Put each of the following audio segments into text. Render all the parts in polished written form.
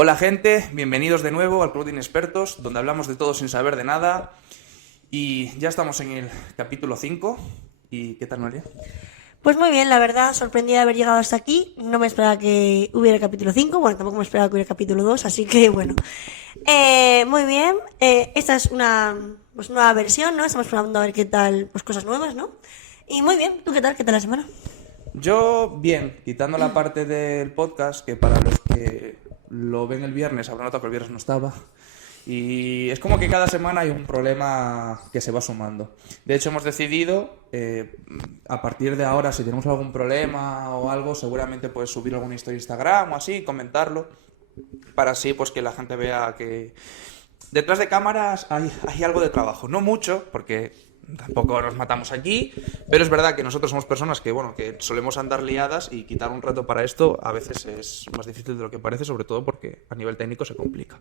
Hola gente, bienvenidos de nuevo al Club de Inexpertos, donde hablamos de todo sin saber de nada. Y ya estamos en el capítulo 5. ¿Y qué tal, Noelia? Pues muy bien, la verdad, sorprendida de haber llegado hasta aquí. No me esperaba que hubiera el capítulo 5, bueno, tampoco me esperaba que hubiera el capítulo 2, así que bueno. Muy bien, esta es una nueva versión, ¿no? Estamos probando a ver qué tal, pues cosas nuevas, ¿no? Y muy bien, ¿tú qué tal? ¿Qué tal la semana? Yo, bien, quitando la parte del podcast, que para los que lo ven el viernes habrán notado que el viernes no estaba. Y es como que cada semana hay un problema que se va sumando. De hecho, hemos decidido, a partir de ahora, si tenemos algún problema o algo, seguramente puedes subir alguna historia a Instagram o así, comentarlo, para así pues que la gente vea que detrás de cámaras hay algo de trabajo. No mucho, porque tampoco nos matamos aquí, pero es verdad que nosotros somos personas que, bueno, que solemos andar liadas y quitar un rato para esto a veces es más difícil de lo que parece, sobre todo porque a nivel técnico se complica.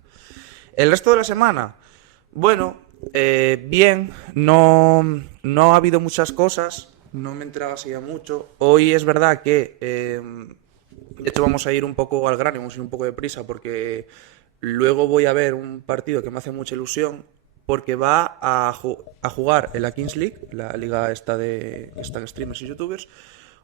El resto de la semana, bueno, bien, no ha habido muchas cosas, no me he enterado así ya mucho. Hoy es verdad que, de hecho, vamos a ir un poco al grano, vamos a ir un poco de prisa porque luego voy a ver un partido que me hace mucha ilusión porque va a jugar en la Kings League, la liga esta de están streamers y youtubers,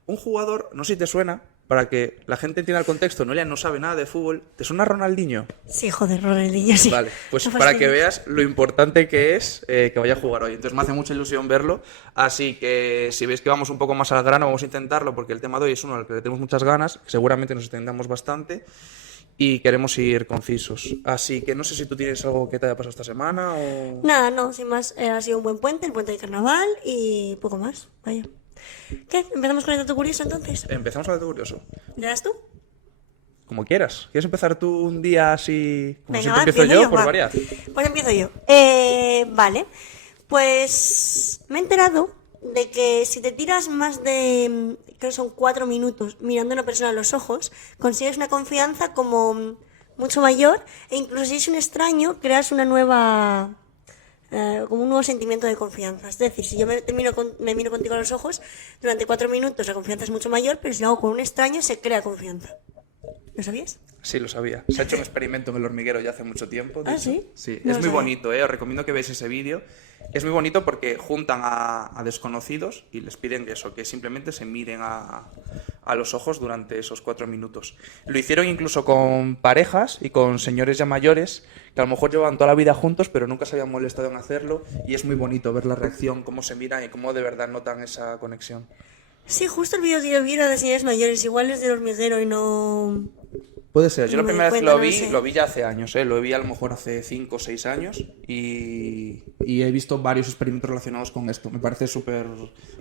un jugador, no sé si te suena, para que la gente entienda el contexto, Noelia no sabe nada de fútbol, ¿te suena Ronaldinho? Sí, joder, Ronaldinho, sí. Vale, pues No para que fastidies. veas lo importante que es que vaya a jugar hoy. Entonces me hace mucha ilusión verlo, así que si veis que vamos un poco más al grano, vamos a intentarlo, porque el tema de hoy es uno al que le tenemos muchas ganas, seguramente nos extendamos bastante y queremos ir concisos. Así que no sé si tú tienes algo que te haya pasado esta semana o... Nada, no, sin más, ha sido un buen puente, el puente de carnaval y poco más, vaya. ¿Qué? ¿Empezamos con el dato curioso entonces? Empezamos con algo curioso. ¿Le das tú? Como quieras. ¿Quieres empezar tú un día así, como Venga, siempre va, empiezo empiezo yo, yo, por va. variar? Pues empiezo yo. Vale. Pues me he enterado de que si te tiras más de, creo que son 4 minutos mirando a una persona a los ojos, consigues una confianza como mucho mayor e incluso si es un extraño, creas una nueva, como un nuevo sentimiento de confianza. Es decir, si yo me miro contigo a los ojos, durante 4 minutos la confianza es mucho mayor, pero si lo hago con un extraño se crea confianza. ¿Lo sabías? Sí, lo sabía. Se ha hecho un experimento en el hormiguero ya hace mucho tiempo. De ¿Ah, hecho. sí? Sí, No es lo muy sabía. bonito, ¿eh? Os recomiendo que veáis ese vídeo. Es muy bonito porque juntan a desconocidos y les piden eso, que simplemente se miren a los ojos durante esos 4 minutos. Lo hicieron incluso con parejas y con señores ya mayores que a lo mejor llevaban toda la vida juntos pero nunca se habían molestado en hacerlo y es muy bonito ver la reacción, cómo se miran y cómo de verdad notan esa conexión. Sí, justo el vídeo que yo vi era de señores mayores, igual es del hormiguero y no... Puede ser, yo No la me di primera vez cuenta, no lo sé. lo vi ya hace años, ¿eh? Lo vi a lo mejor hace 5 o 6 años y he visto varios experimentos relacionados con esto. Me parece súper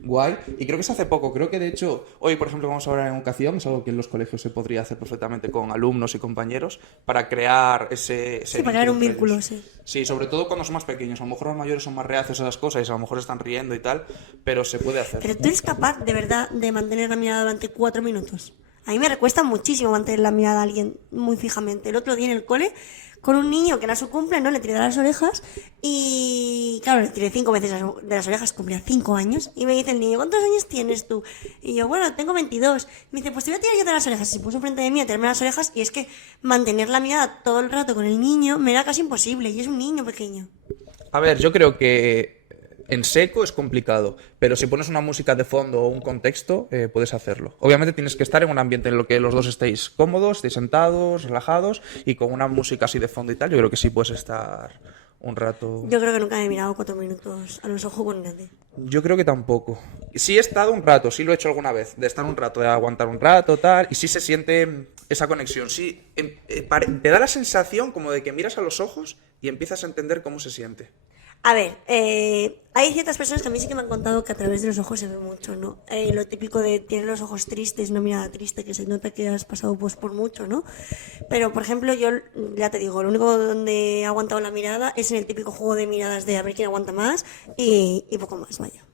guay y creo que es hace poco, creo que de hecho hoy por ejemplo vamos a hablar en educación, es algo que en los colegios se podría hacer perfectamente con alumnos y compañeros para crear ese Sí, para crear un entre vínculo, ellos. sí. Sí, sobre todo cuando son más pequeños, a lo mejor los mayores son más reacios a esas cosas y a lo mejor están riendo y tal, pero se puede hacer. Pero tú eres capaz, de verdad, de mantener la mirada durante 4 minutos. A mí me cuesta muchísimo mantener la mirada a alguien muy fijamente. El otro día en el cole, con un niño que era su cumple, ¿no? Le tiré de las orejas y, claro, le tiré 5 veces de las orejas, cumplía 5 años. Y me dice el niño, ¿cuántos años tienes tú? Y yo, bueno, tengo 22. Me dice, pues te voy a tirar yo de las orejas. Y se puso enfrente de mí a tirarme las orejas y es que mantener la mirada todo el rato con el niño me era casi imposible. Y es un niño pequeño. A ver, yo creo que en seco es complicado, pero si pones una música de fondo o un contexto, puedes hacerlo. Obviamente tienes que estar en un ambiente en el que los dos estéis cómodos, estéis sentados, relajados y con una música así de fondo y tal, yo creo que sí puedes estar un rato. Yo creo que nunca me he mirado 4 minutos a los ojos con nadie. Yo creo que tampoco. Sí he estado un rato, sí lo he hecho alguna vez, de estar un rato, de aguantar un rato, tal, y sí se siente esa conexión. Sí, te da la sensación como de que miras a los ojos y empiezas a entender cómo se siente. A ver, hay ciertas personas que a mí sí que me han contado que a través de los ojos se ve mucho, ¿no? Lo típico de tener los ojos tristes, una mirada triste, que se nota que has pasado pues por mucho, ¿no? Pero, por ejemplo, yo ya te digo, lo único donde he aguantado la mirada es en el típico juego de miradas de a ver quién aguanta más y poco más, vaya.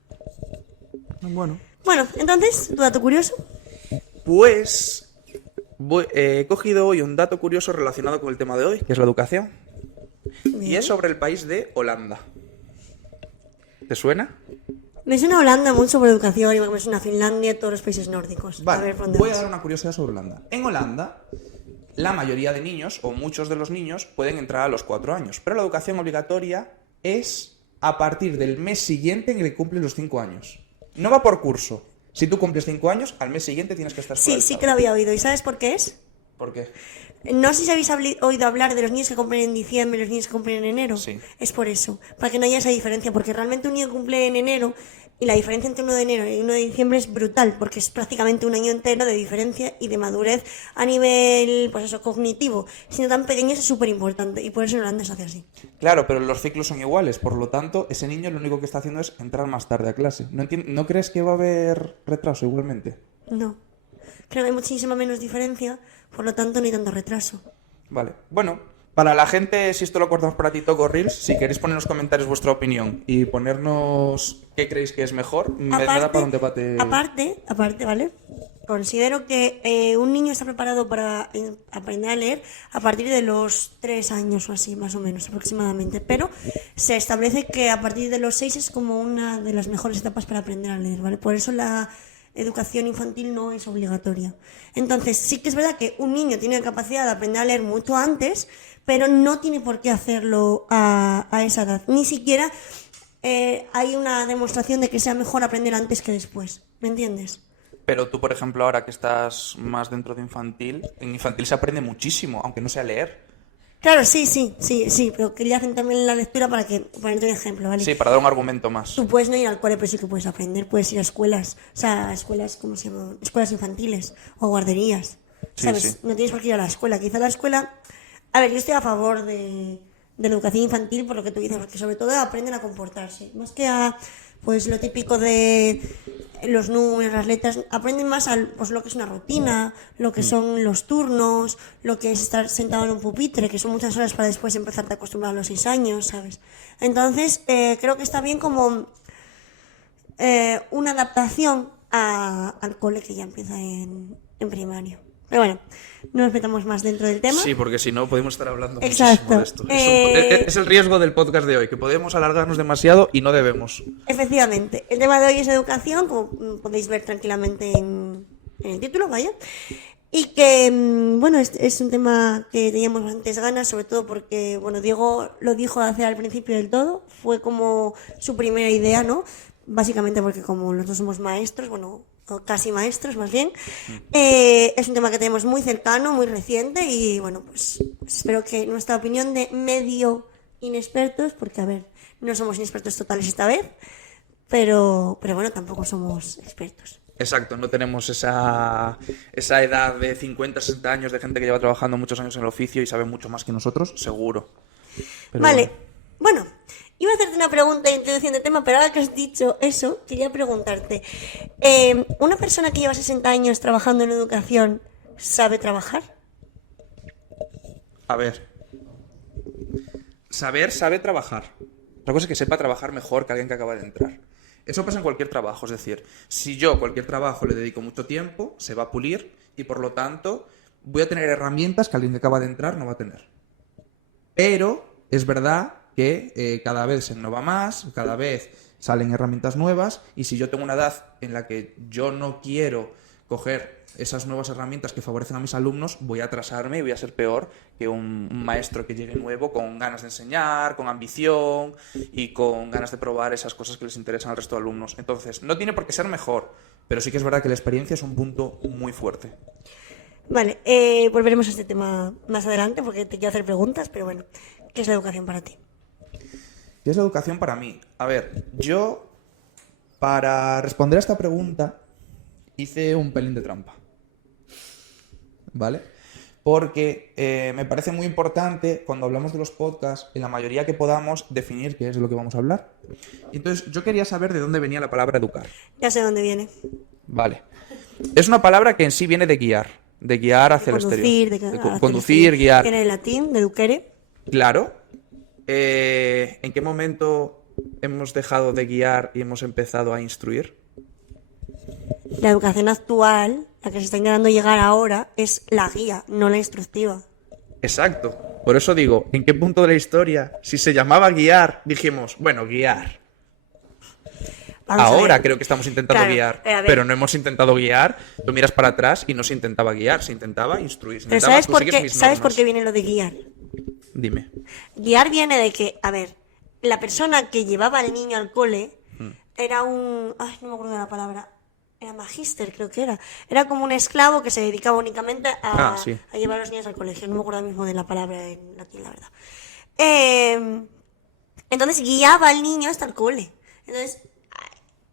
Bueno. Bueno, entonces, tu dato curioso. Pues he cogido hoy un dato curioso relacionado con el tema de hoy, que es la educación, y Bien. es sobre el país de Holanda. ¿Te suena? Me suena a Holanda mucho por educación, igual que me suena a Finlandia, todos los países nórdicos. A ver, ¿por dónde voy a vas? dar una curiosidad sobre Holanda. En Holanda, la mayoría de niños, o muchos de los niños, pueden entrar a los 4 años. Pero la educación obligatoria es a partir del mes siguiente en el que cumples los 5 años. No va por curso. Si tú cumples 5 años, al mes siguiente tienes que estar escolarizado. Sí, sí que lo había oído. ¿Y sabes por qué es? ¿Por qué? No sé si habéis oído hablar de los niños que cumplen en diciembre y los niños que cumplen en enero. Sí. Es por eso, para que no haya esa diferencia, porque realmente un niño cumple en enero y la diferencia entre uno de enero y uno de diciembre es brutal, porque es prácticamente un año entero de diferencia y de madurez a nivel, pues eso, cognitivo. Siendo tan pequeños es súper importante y por eso en Holanda se hace así. Claro, pero los ciclos son iguales, por lo tanto, ese niño lo único que está haciendo es entrar más tarde a clase. ¿No crees que va a haber retraso igualmente? No, creo que hay muchísima menos diferencia, por lo tanto no hay tanto retraso. Vale, bueno, para la gente, si esto lo cortamos para TikTok Reels, si queréis poner en los comentarios vuestra opinión y ponernos qué creéis que es mejor, me da para un debate. Aparte, ¿vale? Considero que un niño está preparado para aprender a leer a partir de los 3 años o así, más o menos, aproximadamente. Pero se establece que a partir de los 6 es como una de las mejores etapas para aprender a leer, ¿vale? Por eso la educación infantil no es obligatoria. Entonces, sí que es verdad que un niño tiene la capacidad de aprender a leer mucho antes, pero no tiene por qué hacerlo a esa edad. Ni siquiera hay una demostración de que sea mejor aprender antes que después. ¿Me entiendes? Pero tú, por ejemplo, ahora que estás más dentro de infantil, en infantil se aprende muchísimo, aunque no sea leer. Claro, sí, pero quería hacer también la lectura para ponerte un ejemplo, ¿vale? Sí, para dar un argumento más. Tú puedes no ir al cole, pero sí que puedes aprender, puedes ir a escuelas, o sea, escuelas, ¿cómo se llaman? Escuelas infantiles o guarderías, ¿sabes? Sí. No tienes por qué ir a la escuela, quizá la escuela... A ver, yo estoy a favor de la educación infantil por lo que tú dices, porque sobre todo aprenden a comportarse, más que a, pues, lo típico de los números, las letras, aprenden más a pues, lo que es una rutina, lo que son los turnos, lo que es estar sentado en un pupitre, que son muchas horas para después empezarte a acostumbrar a los 6 años, ¿sabes? Entonces, creo que está bien como una adaptación al cole que ya empieza en primario. Pero bueno, no nos metamos más dentro del tema. Sí, porque si no podemos estar hablando Exacto. muchísimo de esto. Es el riesgo del podcast de hoy, que podemos alargarnos demasiado y no debemos. Efectivamente. El tema de hoy es educación, como podéis ver tranquilamente en el título, vaya. Y que, bueno, es un tema que teníamos bastantes ganas, sobre todo porque, bueno, Diego lo dijo hacer al principio del todo. Fue como su primera idea, ¿no? Básicamente porque como nosotros somos maestros, bueno... o casi maestros más bien, es un tema que tenemos muy cercano, muy reciente y bueno, pues espero que nuestra opinión de medio inexpertos, porque a ver, no somos inexpertos totales esta vez, pero bueno, tampoco somos expertos. Exacto, no tenemos esa edad de 50, 60 años de gente que lleva trabajando muchos años en el oficio y sabe mucho más que nosotros, seguro. Pero vale, bueno, iba a hacerte una pregunta de introducción de tema, pero ahora que has dicho eso, quería preguntarte, ¿una persona que lleva 60 años trabajando en educación sabe trabajar? A ver, sabe trabajar. La cosa es que sepa trabajar mejor que alguien que acaba de entrar. Eso pasa en cualquier trabajo, es decir, si yo cualquier trabajo le dedico mucho tiempo, se va a pulir y por lo tanto voy a tener herramientas que alguien que acaba de entrar no va a tener. Pero es verdad que cada vez se innova más, cada vez salen herramientas nuevas y si yo tengo una edad en la que yo no quiero coger esas nuevas herramientas que favorecen a mis alumnos, voy a atrasarme y voy a ser peor que un maestro que llegue nuevo con ganas de enseñar, con ambición y con ganas de probar esas cosas que les interesan al resto de alumnos. Entonces, no tiene por qué ser mejor, pero sí que es verdad que la experiencia es un punto muy fuerte. Vale, volveremos a este tema más adelante porque te quiero hacer preguntas, pero bueno, ¿qué es la educación para ti? ¿Qué es la educación para mí? A ver, yo, para responder a esta pregunta, hice un pelín de trampa. ¿Vale? Porque me parece muy importante, cuando hablamos de los podcasts, en la mayoría que podamos, definir qué es de lo que vamos a hablar. Entonces, yo quería saber de dónde venía la palabra educar. Ya sé dónde viene. Vale. Es una palabra que en sí viene de guiar hacia el exterior. Conducir, guiar. Viene del latín, de educere. Claro. ¿En qué momento hemos dejado de guiar y hemos empezado a instruir? La educación actual, la que se está intentando llegar ahora, es la guía, no la instructiva. Exacto. Por eso digo, ¿en qué punto de la historia, si se llamaba guiar, dijimos, bueno, guiar? Ahora creo que estamos intentando guiar, a ver. pero no hemos intentado guiar. Tú miras para atrás y no se intentaba guiar, se intentaba instruir. Pero ¿sabes por qué viene lo de guiar? Dime. Guiar viene de que, a ver, la persona que llevaba al niño al cole era un... Ay, no me acuerdo de la palabra. Era magíster, creo que era. Era como un esclavo que se dedicaba únicamente a llevar a los niños al colegio. No me acuerdo mismo de la palabra en latín, la verdad. Entonces guiaba al niño hasta el cole. Entonces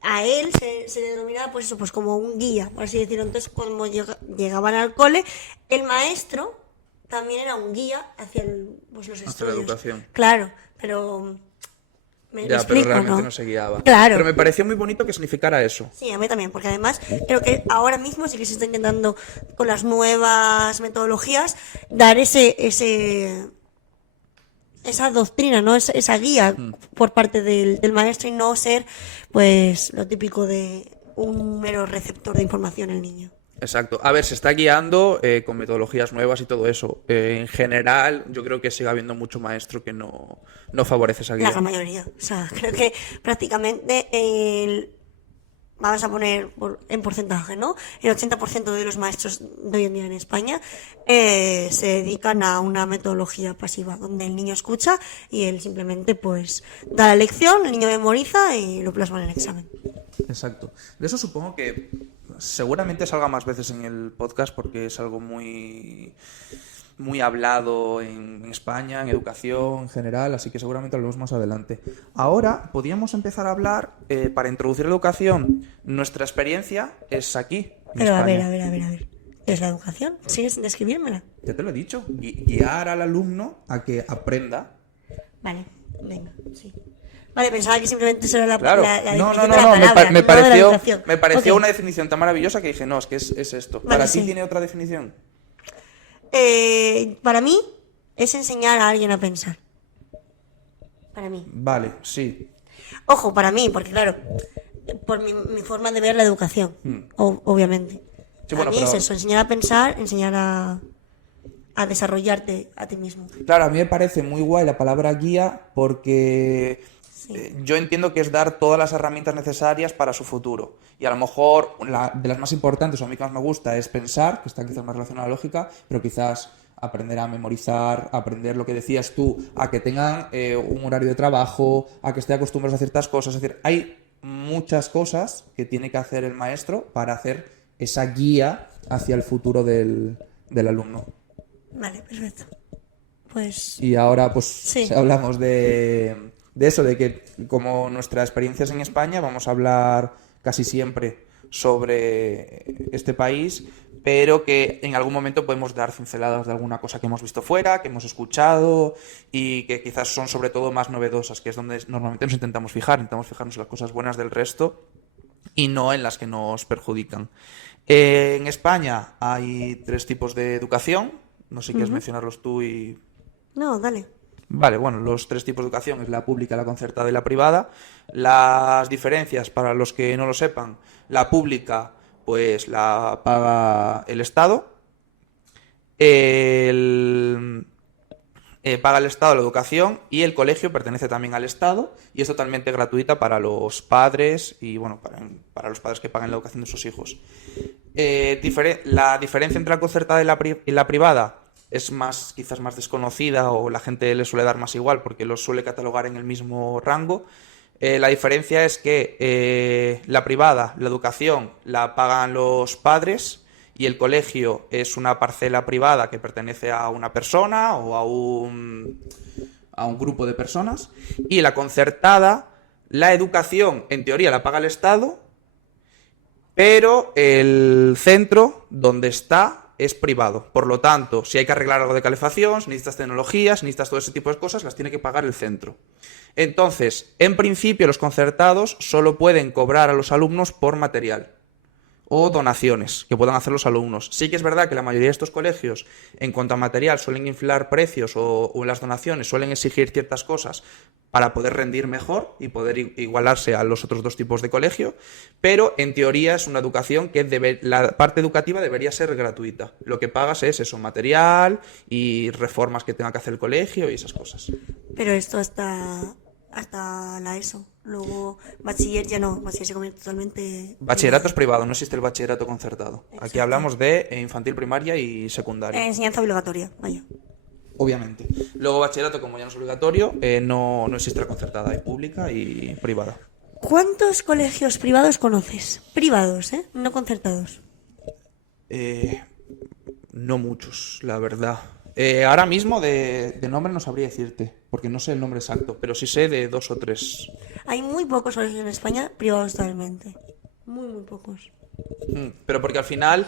a él se le denominaba pues eso, pues como un guía, por así decirlo. Entonces cuando llegaban al cole, el maestro también era un guía hacia los estudios. Hacia la educación. Claro, pero... pero realmente no se guiaba. Claro. Pero me pareció muy bonito que significara eso. Sí, a mí también, porque además creo que ahora mismo sí que se está intentando con las nuevas metodologías dar esa doctrina, ¿no? Esa guía por parte del maestro y no ser pues lo típico de un mero receptor de información el niño. Exacto. A ver, se está guiando con metodologías nuevas y todo eso. En general, yo creo que sigue habiendo mucho maestro que no favorece esa guía. La gran mayoría. O sea, creo que prácticamente vamos a poner en porcentaje, ¿no? El 80% de los maestros de hoy en día en España se dedican a una metodología pasiva, donde el niño escucha y él simplemente pues da la lección, el niño memoriza y lo plasma en el examen. Exacto. De eso supongo que seguramente salga más veces en el podcast porque es algo muy hablado en España, en educación en general, así que seguramente lo vemos más adelante. Ahora podríamos empezar a hablar, para introducir la educación, nuestra experiencia es aquí, en Pero España. a ver. ¿Qué es la educación? ¿Sigues sin describírmela? Ya te lo he dicho, guiar al alumno a que aprenda. Vale, venga, sí. Vale, pensaba que simplemente eso era la Claro. definición No, de la palabra, me pareció Okay. una definición tan maravillosa que dije, no, es que es esto. Vale, ¿Para sí. ti tiene otra definición? Para mí es enseñar a alguien a pensar. Para mí. Vale, sí. Ojo, para mí, porque claro, por mi forma de ver la educación, obviamente. Sí, Para bueno, mí pero... es eso, enseñar a pensar, enseñar a desarrollarte a ti mismo. Claro, a mí me parece muy guay la palabra guía porque yo entiendo que es dar todas las herramientas necesarias para su futuro. Y a lo mejor de las más importantes, o a mí que más me gusta, es pensar, que está quizás más relacionada a la lógica, pero quizás aprender a memorizar, aprender lo que decías tú, a que tengan un horario de trabajo, a que estén acostumbrados a ciertas cosas. Es decir, hay muchas cosas que tiene que hacer el maestro para hacer esa guía hacia el futuro del alumno. Vale, perfecto. Pues... Y ahora pues Sí. hablamos de eso, de que como nuestras experiencias en España vamos a hablar casi siempre sobre este país, pero que en algún momento podemos dar cinceladas de alguna cosa que hemos visto fuera, que hemos escuchado y que quizás son sobre todo más novedosas, que es donde normalmente nos intentamos fijarnos en las cosas buenas del resto y no en las que nos perjudican. En España hay 3 tipos de educación, no sé si quieres mencionarlos tú y... No, dale. Vale, bueno, los 3 tipos de educación es la pública, la concertada y la privada. Las diferencias, para los que no lo sepan, la pública pues la paga el Estado, paga el Estado la educación y el colegio pertenece también al Estado y es totalmente gratuita para los padres y bueno, para los padres que pagan la educación de sus hijos. La diferencia entre la concertada y la privada es quizás más desconocida o la gente le suele dar más igual porque los suele catalogar en el mismo rango. La diferencia es que la privada, la educación, la pagan los padres y el colegio es una parcela privada que pertenece a una persona o a un grupo de personas. Y la concertada, la educación en teoría la paga el Estado, pero el centro donde está es privado. Por lo tanto, si hay que arreglar algo de calefacción, si necesitas tecnologías, si necesitas todo ese tipo de cosas, las tiene que pagar el centro. Entonces, en principio, los concertados solo pueden cobrar a los alumnos por material o donaciones que puedan hacer los alumnos. Sí que es verdad que la mayoría de estos colegios, en cuanto a material, suelen inflar precios o en las donaciones suelen exigir ciertas cosas para poder rendir mejor y poder igualarse a los otros 2 tipos de colegio, pero en teoría es una educación que la parte educativa debería ser gratuita. Lo que pagas es eso, material y reformas que tenga que hacer el colegio y esas cosas. Pero esto hasta hasta la ESO. Luego bachiller ya no, bachiller se convierte totalmente... Bachillerato es privado, no existe el bachillerato concertado. Aquí Exacto. hablamos de infantil, primaria y secundaria. Enseñanza obligatoria, vaya. Obviamente. Luego bachillerato, como ya no es obligatorio, no existe la concertada, hay pública y privada. ¿Cuántos colegios privados conoces? Privados, ¿eh? No concertados. No muchos, la verdad. Ahora mismo de nombre no sabría decirte, porque no sé el nombre exacto, pero sí sé de 2 o 3. Hay muy pocos colegios en España privados totalmente. Muy, muy pocos. Pero porque al final,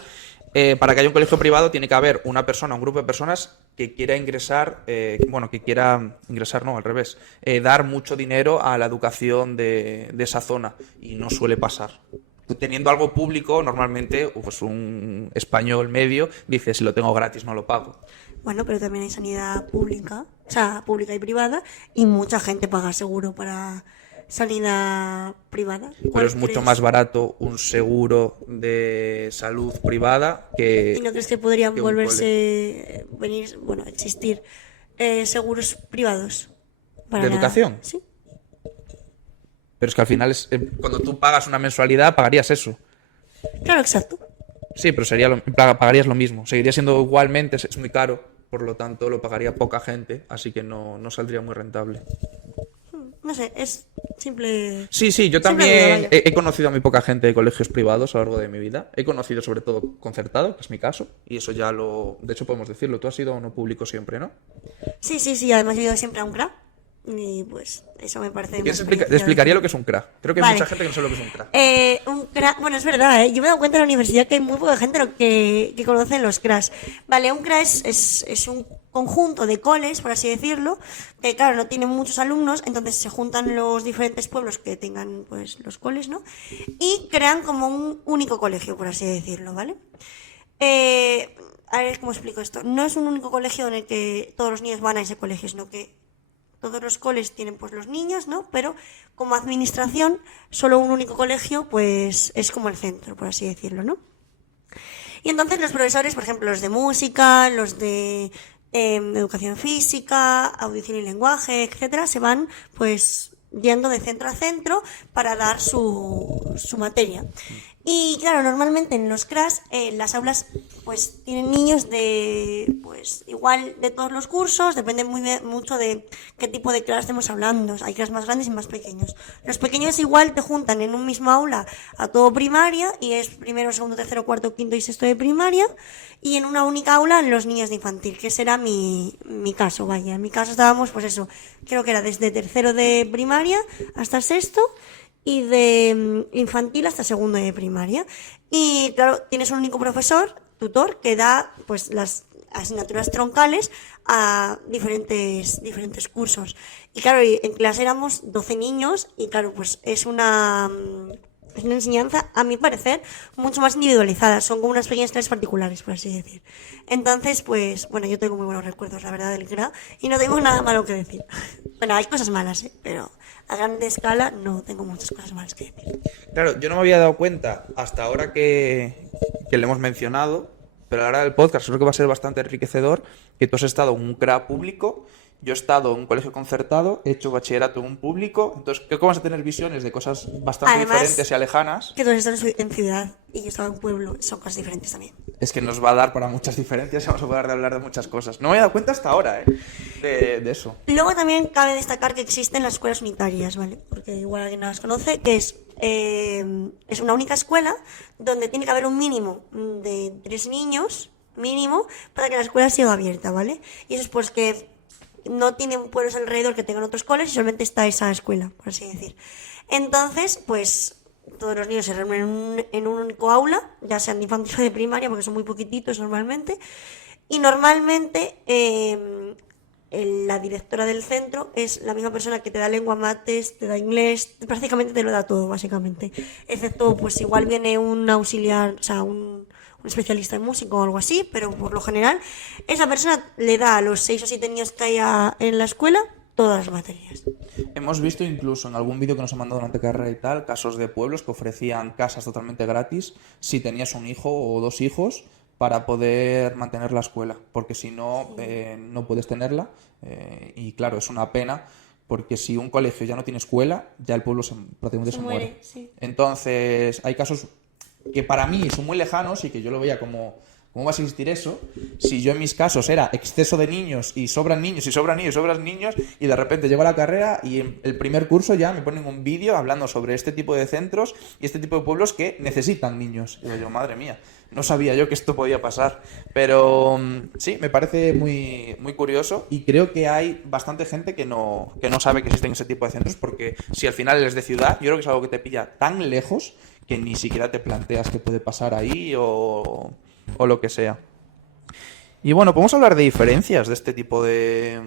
para que haya un colegio privado, tiene que haber una persona, un grupo de personas que quiera ingresar, no, al revés, dar mucho dinero a la educación de esa zona, y no suele pasar. Tú teniendo algo público, normalmente, pues un español medio dice, si lo tengo gratis no lo pago. Bueno, pero también hay sanidad pública, o sea, pública y privada, y mucha gente paga seguro para sanidad privada. Pero ¿Cuál es mucho crees? más barato un seguro de salud privada que... ¿Y no crees que podrían que un existir seguros privados? ¿De educación? Sí. Pero es que al final, cuando tú pagas una mensualidad, pagarías eso. Claro, exacto. Sí, pero pagarías lo mismo. Seguiría siendo igualmente, es muy caro, por lo tanto lo pagaría poca gente, así que no saldría muy rentable. No sé, es simple... Sí, yo simple duda, también vaya. he conocido a muy poca gente de colegios privados a lo largo de mi vida. He conocido sobre todo concertado, que es mi caso, y eso ya de hecho podemos decirlo, tú has sido uno público siempre, ¿no? Sí, además yo he ido siempre a un CRA, y pues eso me parece... ¿Quieres te explicaría lo que es un CRA? Creo que hay Vale. mucha gente que no sabe lo que es un CRA. Un CRA, bueno, es verdad, ¿eh? Yo me he dado cuenta en la universidad que hay muy poca gente que conoce los CRAs. Vale, un CRA es un conjunto de coles, por así decirlo, que claro, no tienen muchos alumnos, entonces se juntan los diferentes pueblos que tengan pues los coles, ¿no? Y crean como un único colegio, por así decirlo, ¿vale? A ver cómo explico esto. No es un único colegio en el que todos los niños van a ese colegio, sino que todos los coles tienen pues los niños, ¿no? Pero como administración, solo un único colegio pues es como el centro, por así decirlo, ¿no? Y entonces los profesores, por ejemplo, los de música, los de educación física, audición y lenguaje, etcétera, se van pues yendo de centro a centro para dar su materia. Y claro, normalmente en los CRAs, las aulas pues tienen niños de pues igual de todos los cursos, depende mucho de qué tipo de CRAs estemos hablando. Hay CRAs más grandes y más pequeños. Los pequeños igual te juntan en un mismo aula a todo primaria, y es primero, segundo, tercero, cuarto, quinto y sexto de primaria, y en una única aula los niños de infantil, que será mi caso, vaya. En mi caso estábamos, pues eso, creo que era desde tercero de primaria hasta sexto, y de infantil hasta segundo de primaria. Y claro, tienes un único profesor, tutor, que da pues las asignaturas troncales a diferentes cursos. Y claro, en clase éramos 12 niños, y claro, pues es una enseñanza, a mi parecer, mucho más individualizada. Son como unas pequeñas clases particulares, por así decir. Entonces, pues, bueno, yo tengo muy buenos recuerdos, la verdad, del CRA, y no tengo nada malo que decir. Bueno, hay cosas malas, pero a gran escala no tengo muchas cosas malas que decir. Claro, yo no me había dado cuenta hasta ahora que le hemos mencionado, pero a la hora del podcast creo que va a ser bastante enriquecedor, que tú has estado en un CRA público, yo he estado en un colegio concertado, he hecho bachillerato en un público, entonces creo que vamos a tener visiones de cosas bastante Además, diferentes y alejanas. Que todos están en ciudad y yo estaba en pueblo, son cosas diferentes también. Es que nos va a dar para muchas diferencias y vamos a poder hablar de muchas cosas. No me he dado cuenta hasta ahora, de eso. Luego también cabe destacar que existen las escuelas unitarias, ¿vale? Porque igual alguien no las conoce, que es una única escuela donde tiene que haber un mínimo de 3 niños, mínimo, para que la escuela siga abierta, ¿vale? Y eso es pues que no tienen pueblos alrededor que tengan otros coles y solamente está esa escuela, por así decir. Entonces, pues todos los niños se reúnen en un único aula, ya sean de infantil o de primaria, porque son muy poquititos normalmente. Y normalmente la directora del centro es la misma persona que te da lengua, mates, te da inglés, prácticamente te lo da todo, básicamente. Excepto, pues igual viene un auxiliar, o sea, un especialista en música o algo así, pero por lo general esa persona le da a los 6 o 7 niños que hay en la escuela todas las materias. Hemos visto incluso en algún vídeo que nos ha mandado durante carrera y tal, casos de pueblos que ofrecían casas totalmente gratis si tenías un hijo o 2 hijos para poder mantener la escuela, porque si no, no puedes tenerla, y claro, es una pena porque si un colegio ya no tiene escuela, ya el pueblo prácticamente se muere. Sí. Entonces, hay casos que para mí son muy lejanos y que yo lo veía como, ¿cómo va a existir eso? Si yo en mis casos era exceso de niños y sobran niños y sobran niños y sobran niños, y de repente llego a la carrera y en el primer curso ya me ponen un vídeo hablando sobre este tipo de centros y este tipo de pueblos que necesitan niños. Y digo yo, madre mía, no sabía yo que esto podía pasar. Pero sí, me parece muy, muy curioso y creo que hay bastante gente que no sabe que existen ese tipo de centros, porque si al final eres de ciudad, yo creo que es algo que te pilla tan lejos que ni siquiera te planteas qué puede pasar ahí o lo que sea. Y bueno, podemos hablar de diferencias de este tipo de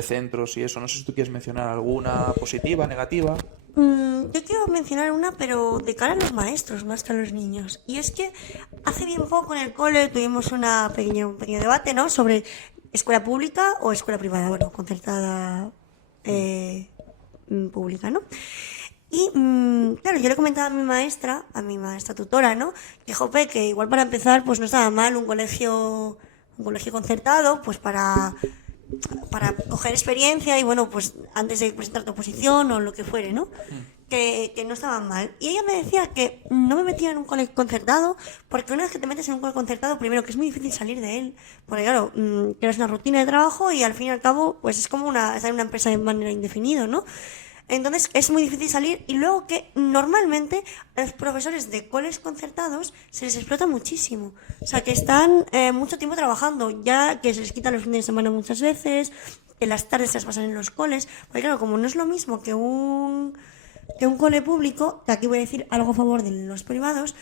centros y eso. No sé si tú quieres mencionar alguna positiva, negativa. Yo quiero mencionar una, pero de cara a los maestros más que a los niños. Y es que hace bien poco en el cole tuvimos un pequeño debate, ¿no? Sobre escuela pública o escuela privada, bueno, concertada pública, ¿no? Y claro, yo le comentaba a mi maestra tutora, ¿no? Que jope, que igual para empezar, pues no estaba mal un colegio concertado, pues para coger experiencia y bueno, pues antes de presentar tu oposición o lo que fuere, ¿no? Que no estaba mal. Y ella me decía que no me metía en un colegio concertado, porque una vez que te metes en un colegio concertado, primero que es muy difícil salir de él, porque claro, tienes una rutina de trabajo y al fin y al cabo, pues es como estar en una empresa de manera indefinida, ¿no? Entonces es muy difícil salir y luego que normalmente a los profesores de coles concertados se les explota muchísimo. O sea, que están mucho tiempo trabajando, ya que se les quitan los fines de semana muchas veces, que las tardes se las pasan en los coles. Porque claro, como no es lo mismo que un cole público, que aquí voy a decir algo a favor de los privados,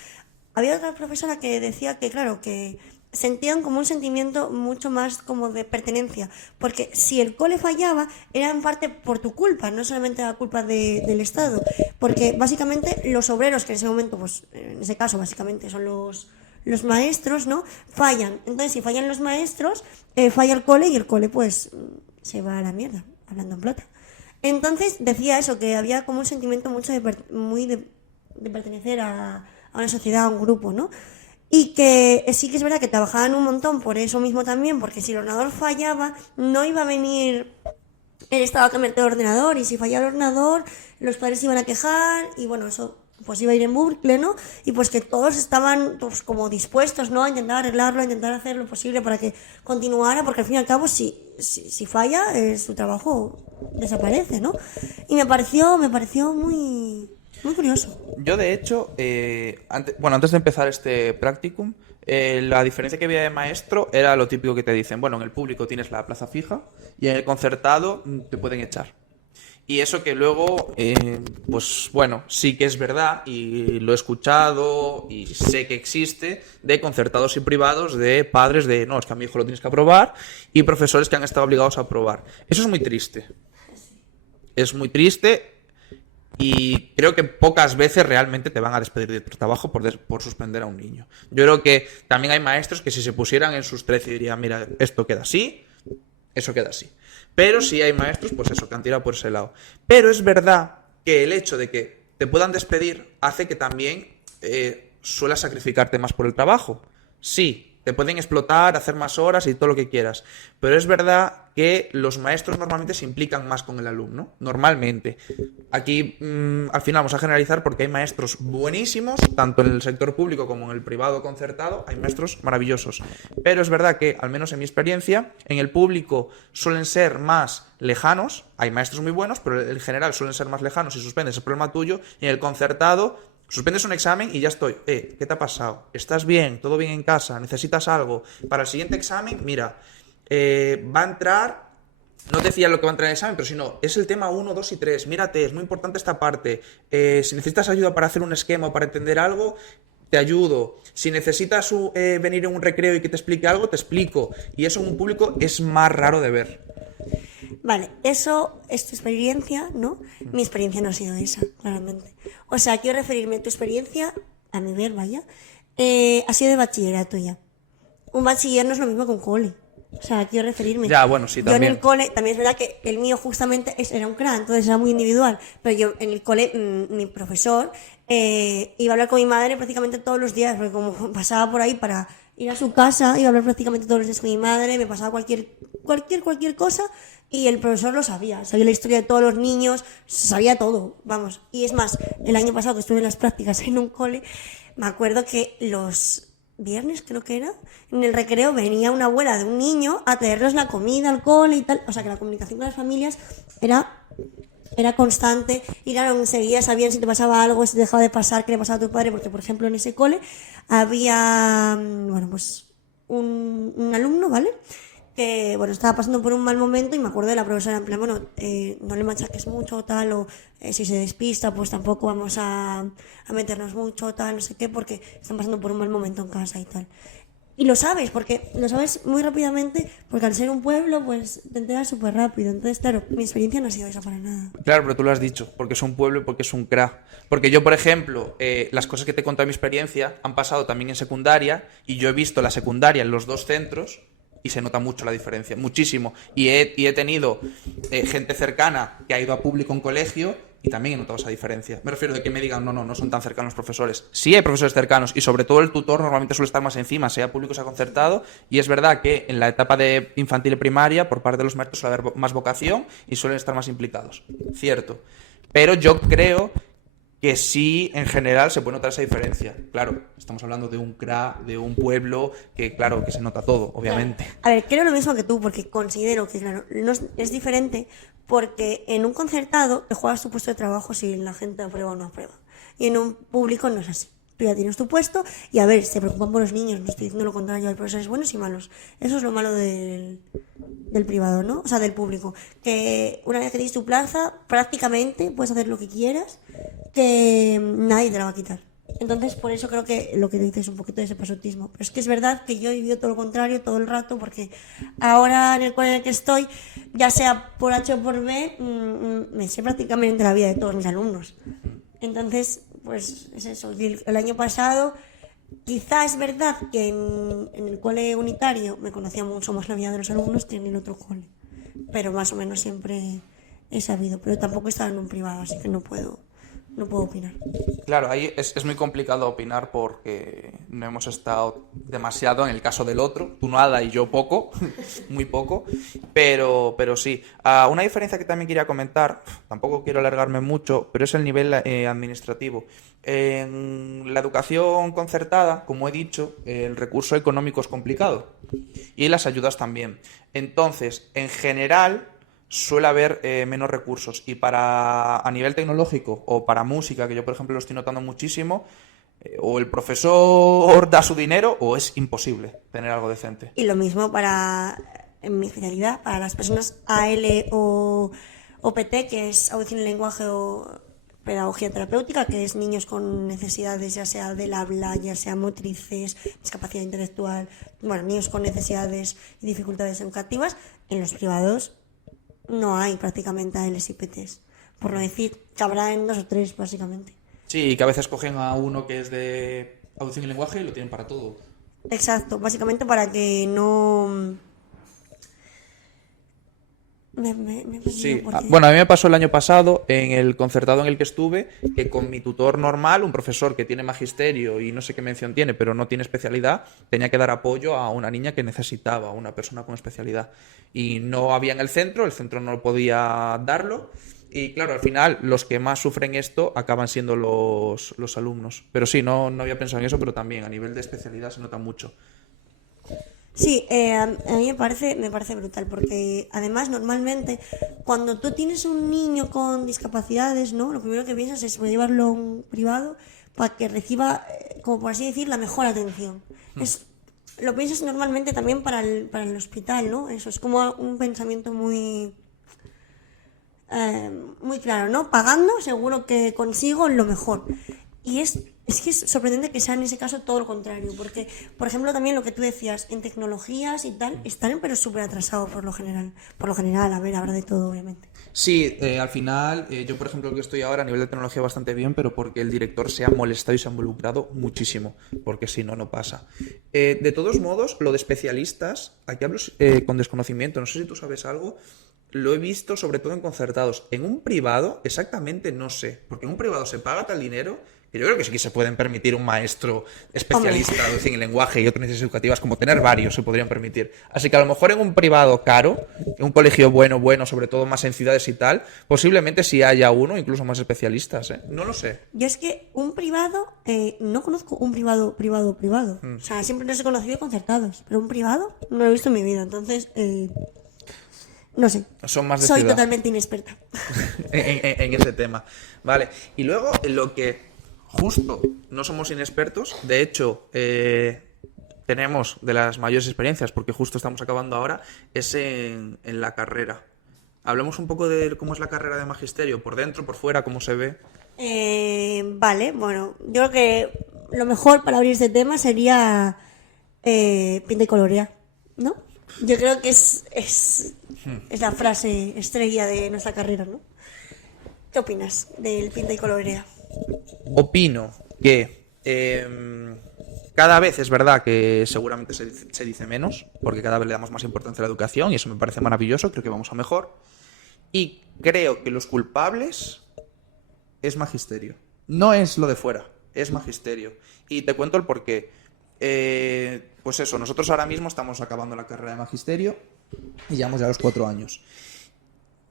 había otra profesora que decía que claro, que sentían como un sentimiento mucho más como de pertenencia, porque si el cole fallaba era en parte por tu culpa, no solamente la culpa del Estado, porque básicamente los obreros, que en ese momento, pues en ese caso básicamente son los maestros, ¿no? Fallan. Entonces si fallan los maestros, falla el cole y el cole pues se va a la mierda, hablando en plata. Entonces decía eso, que había como un sentimiento mucho de pertenecer a una sociedad, a un grupo, ¿no? Y que sí que es verdad que trabajaban un montón por eso mismo también, porque si el ordenador fallaba, no iba a venir el Estado a cambiarte de ordenador, y si fallaba el ordenador, los padres iban a quejar, y bueno, eso pues iba a ir en bucle, ¿no? Y pues que todos estaban pues como dispuestos, ¿no? A intentar arreglarlo, a intentar hacer lo posible para que continuara, porque al fin y al cabo, si falla, su trabajo desaparece, ¿no? Y me pareció muy curioso. Yo, de hecho, antes de empezar este practicum, la diferencia que había de maestro era lo típico que te dicen. Bueno, en el público tienes la plaza fija y en el concertado te pueden echar. Y eso que luego, pues bueno, sí que es verdad y lo he escuchado y sé que existe de concertados y privados, de padres de, no, es que a mi hijo lo tienes que aprobar, y profesores que han estado obligados a aprobar. Eso es muy triste. Es muy triste. Y creo que pocas veces realmente te van a despedir de tu trabajo por suspender a un niño. Yo creo que también hay maestros que si se pusieran en sus 13 dirían, mira, esto queda así, eso queda así. Pero sí hay maestros, pues eso, que han tirado por ese lado. Pero es verdad que el hecho de que te puedan despedir hace que también suelas sacrificarte más por el trabajo. Sí, te pueden explotar, hacer más horas y todo lo que quieras. Pero es verdad que los maestros normalmente se implican más con el alumno. Normalmente. Aquí, al final, vamos a generalizar porque hay maestros buenísimos, tanto en el sector público como en el privado concertado. Hay maestros maravillosos. Pero es verdad que, al menos en mi experiencia, en el público suelen ser más lejanos. Hay maestros muy buenos, pero en general suelen ser más lejanos. Si suspendes, es problema tuyo. Y en el concertado, suspendes un examen y ya estoy. ¿Qué te ha pasado? ¿Estás bien? ¿Todo bien en casa? ¿Necesitas algo? Para el siguiente examen, mira, va a entrar, no te decía lo que va a entrar en el examen, pero si no, es el tema 1, 2 y 3. Mírate, es muy importante esta parte. Si necesitas ayuda para hacer un esquema o para entender algo, te ayudo. Si necesitas venir en un recreo y que te explique algo, te explico. Y eso en un público es más raro de ver. Vale, eso es tu experiencia, ¿no? Mi experiencia no ha sido esa, claramente. O sea, quiero referirme a tu experiencia, a mi ver, vaya, ha sido de bachillerato ya. Un bachiller no es lo mismo que un cole. O sea, quiero referirme. Ya, bueno, sí, también. Yo en el cole, también es verdad que el mío justamente era un CRA, entonces era muy individual. Pero yo en el cole, mi profesor iba a hablar con mi madre prácticamente todos los días, porque como pasaba por ahí para ir a su casa, iba a hablar prácticamente todos los días con mi madre, me pasaba cualquier cualquier cosa, y el profesor lo sabía la historia de todos los niños, sabía todo, vamos. Y es más, el año pasado que estuve en las prácticas en un cole, me acuerdo que los viernes, creo que era, en el recreo venía una abuela de un niño a traerles la comida al cole y tal, o sea que la comunicación con las familias era constante, y claro, enseguida sabían si te pasaba algo, si te dejaba de pasar, qué le pasaba a tu padre, porque por ejemplo en ese cole había, bueno, pues un alumno, ¿vale?, que, bueno, estaba pasando por un mal momento, y me acuerdo de la profesora en plan, bueno, no le machaques mucho, tal, o si se despista, pues tampoco vamos a meternos mucho, tal, no sé qué, porque están pasando por un mal momento en casa y tal. Y lo sabes, porque lo sabes muy rápidamente, porque al ser un pueblo, pues te enteras súper rápido. Entonces, claro, mi experiencia no ha sido esa para nada. Claro, pero tú lo has dicho, porque es un pueblo y porque es un CRA. Porque yo, por ejemplo, las cosas que te he contado de mi experiencia han pasado también en secundaria, y yo he visto la secundaria en los dos centros y se nota mucho la diferencia, muchísimo. Y he tenido gente cercana que ha ido a público en colegio y también he notado esa diferencia. Me refiero de que me digan, no son tan cercanos los profesores. Sí hay profesores cercanos, y sobre todo el tutor normalmente suele estar más encima, sea público o sea concertado, y es verdad que en la etapa de infantil y primaria, por parte de los maestros suele haber más vocación y suelen estar más implicados. Cierto. Pero yo creo que sí, en general, se puede notar esa diferencia. Claro, estamos hablando de un CRA, de un pueblo, que claro, que se nota todo, obviamente. Claro. A ver, creo lo mismo que tú, porque considero que, claro, no es diferente, porque en un concertado te juegas tu puesto de trabajo si la gente aprueba o no aprueba. Y en un público no es así. Tú ya tienes tu puesto, y a ver, se preocupan por los niños, no estoy diciendo lo contrario, hay profesores buenos y malos. Eso es lo malo del privado, ¿no? O sea, del público. Que una vez que tienes tu plaza, prácticamente puedes hacer lo que quieras, que nadie te la va a quitar. Entonces, por eso creo que lo que dices es un poquito de ese pasotismo. Pero es que es verdad que yo he vivido todo lo contrario todo el rato, porque ahora en el cole en el que estoy, ya sea por H o por B, me sé prácticamente la vida de todos mis alumnos. Entonces, pues es eso. El año pasado, quizá es verdad que en el cole unitario me conocía mucho más la vida de los alumnos que en el otro cole. Pero más o menos siempre he sabido. Pero tampoco he estado en un privado, así que no puedo opinar. Claro, ahí es muy complicado opinar porque no hemos estado demasiado en el caso del otro, tú nada y yo poco, muy poco, pero sí. Una diferencia que también quería comentar, tampoco quiero alargarme mucho, pero es el nivel administrativo. En la educación concertada, como he dicho, el recurso económico es complicado y las ayudas también. Entonces, en general, suele haber menos recursos, y a nivel tecnológico o para música, que yo por ejemplo lo estoy notando muchísimo, o el profesor da su dinero o es imposible tener algo decente. Y lo mismo en mi especialidad, para las personas AL o PT, que es audición y lenguaje o pedagogía terapéutica, que es niños con necesidades ya sea del habla, ya sea motrices, discapacidad intelectual, bueno, niños con necesidades y dificultades educativas. En los privados no hay prácticamente ALs y PTs, por no decir que habrá en 2 o 3 básicamente. Sí, y que a veces cogen a uno que es de audición y lenguaje y lo tienen para todo. Exacto, básicamente para que no... Sí, bueno, a mí me pasó el año pasado en el concertado en el que estuve, que con mi tutor normal, un profesor que tiene magisterio y no sé qué mención tiene, pero no tiene especialidad, tenía que dar apoyo a una niña que necesitaba, una persona con especialidad. Y no había en el centro no podía darlo. Y claro, al final los que más sufren esto acaban siendo los alumnos. Pero sí, no había pensado en eso, pero también a nivel de especialidad se nota mucho. Sí, a mí me parece brutal, porque además normalmente cuando tú tienes un niño con discapacidades, ¿no? Lo primero que piensas es llevarlo a un privado para que reciba, como por así decir, la mejor atención. Lo piensas normalmente también para el hospital, ¿no? Eso es como un pensamiento muy claro, ¿no? Pagando, seguro que consigo lo mejor. Y es que es sorprendente que sea en ese caso todo lo contrario, porque, por ejemplo, también lo que tú decías, en tecnologías y tal, están pero súper atrasados por lo general. Por lo general, a ver, habrá de todo, obviamente. Sí, al final, yo por ejemplo que estoy ahora a nivel de tecnología bastante bien, pero porque el director se ha molestado y se ha involucrado muchísimo, porque si no, no pasa. De todos modos, lo de especialistas, aquí hablo con desconocimiento, no sé si tú sabes algo, lo he visto sobre todo en concertados. En un privado, exactamente no sé, porque en un privado se paga tal dinero que yo creo que sí que se pueden permitir un maestro especialista en lenguaje y otras necesidades educativas, como tener varios se podrían permitir. Así que a lo mejor en un privado caro, en un colegio bueno, sobre todo más en ciudades y tal, posiblemente sí haya uno, incluso más especialistas, ¿eh? No lo sé. Yo es que un privado, no conozco un privado. O sea, siempre los he conocido concertados, pero un privado no lo he visto en mi vida. Entonces, no sé. Son más de Soy ciudad. totalmente inexperta. en ese tema. Vale. Y luego, en lo que justo no somos inexpertos, de hecho, tenemos de las mayores experiencias, porque justo estamos acabando ahora, es en la carrera. Hablemos un poco de cómo es la carrera de magisterio, por dentro, por fuera, cómo se ve. Vale, bueno, yo creo que lo mejor para abrir este tema sería pinta y colorea, ¿no? Yo creo que es la frase estrella de nuestra carrera, ¿no? ¿Qué opinas del pinta y colorea? Opino que cada vez es verdad que seguramente se dice menos, porque cada vez le damos más importancia a la educación y eso me parece maravilloso, creo que vamos a mejor. Y creo que los culpables es magisterio. No es lo de fuera, es magisterio. Y te cuento el porqué. Pues eso, nosotros ahora mismo estamos acabando la carrera de magisterio y llevamos ya los 4 años.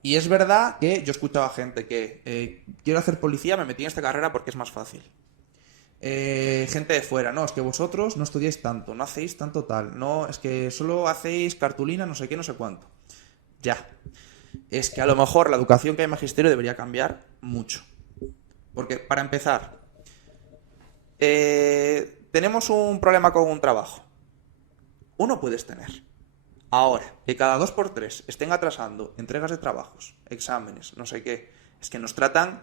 Y es verdad que yo escuchaba gente que quiero hacer policía, me metí en esta carrera porque es más fácil. Gente de fuera, no, es que vosotros no estudiáis tanto, no hacéis tanto tal, no, es que solo hacéis cartulina, no sé qué, no sé cuánto. Ya. Es que a lo mejor la educación que hay en magisterio debería cambiar mucho. Porque, para empezar, tenemos un problema con un trabajo. Uno puedes tener. Ahora, que cada 2x3 estén atrasando entregas de trabajos, exámenes, no sé qué, es que nos tratan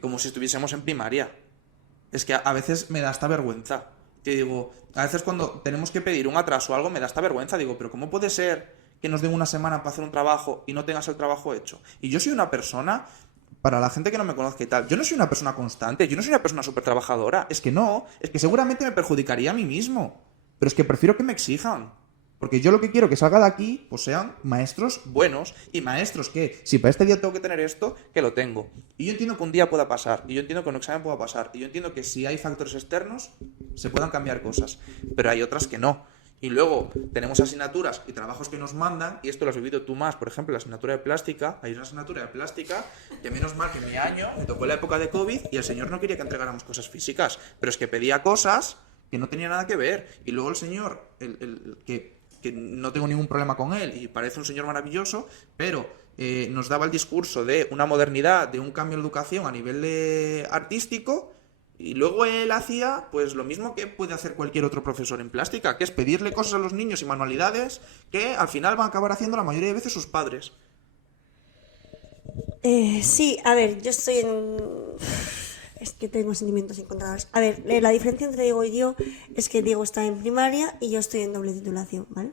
como si estuviésemos en primaria. Es que a veces me da hasta vergüenza. Te digo, a veces cuando tenemos que pedir un atraso o algo me da hasta vergüenza. Digo, pero ¿cómo puede ser que nos den una semana para hacer un trabajo y no tengas el trabajo hecho? Y yo soy una persona, para la gente que no me conozca y tal, yo no soy una persona constante, yo no soy una persona súper trabajadora. Es que no, es que seguramente me perjudicaría a mí mismo. Pero es que prefiero que me exijan. Porque yo lo que quiero que salga de aquí, pues sean maestros buenos y maestros que, si para este día tengo que tener esto, que lo tengo. Y yo entiendo que un día pueda pasar, y yo entiendo que un examen pueda pasar, y yo entiendo que si hay factores externos, se puedan cambiar cosas. Pero hay otras que no. Y luego tenemos asignaturas y trabajos que nos mandan, y esto lo has vivido tú más, por ejemplo, la asignatura de plástica. Hay una asignatura de plástica que menos mal que en mi año me tocó la época de COVID y el señor no quería que entregáramos cosas físicas, pero es que pedía cosas que no tenían nada que ver. Y luego el señor, que no tengo ningún problema con él y parece un señor maravilloso, pero nos daba el discurso de una modernidad, de un cambio en la educación a nivel artístico, y luego él hacía pues lo mismo que puede hacer cualquier otro profesor en plástica, que es pedirle cosas a los niños y manualidades que al final van a acabar haciendo la mayoría de veces sus padres. Sí, a ver, yo estoy en... Es que tengo sentimientos encontrados. A ver, la diferencia entre Diego y yo es que Diego está en primaria y yo estoy en doble titulación, ¿vale?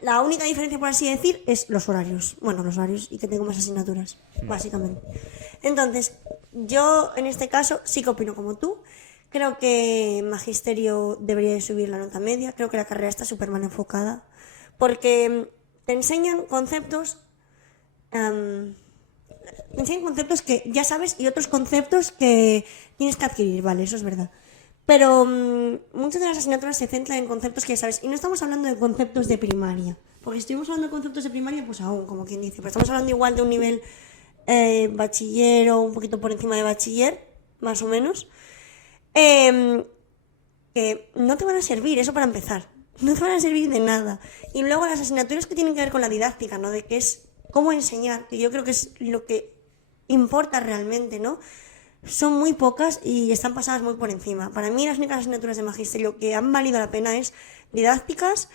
La única diferencia, por así decir, es los horarios. Bueno, los horarios y que tengo más asignaturas, básicamente. Entonces, yo en este caso sí que opino como tú. Creo que magisterio debería de subir la nota media. Creo que la carrera está súper mal enfocada. Porque te enseñan conceptos... te enseñan conceptos que ya sabes y otros conceptos que tienes que adquirir, vale, eso es verdad. Pero muchas de las asignaturas se centran en conceptos que ya sabes. Y no estamos hablando de conceptos de primaria. Porque si estuvimos hablando de conceptos de primaria, pues aún, como quien dice. Pero estamos hablando igual de un nivel bachiller o un poquito por encima de bachiller, más o menos. Que no te van a servir, eso para empezar. No te van a servir de nada. Y luego las asignaturas que tienen que ver con la didáctica, ¿no? De qué es cómo enseñar, que yo creo que es lo que importa realmente, ¿no? Son muy pocas y están pasadas muy por encima. Para mí las únicas asignaturas de magisterio que han valido la pena es didácticas,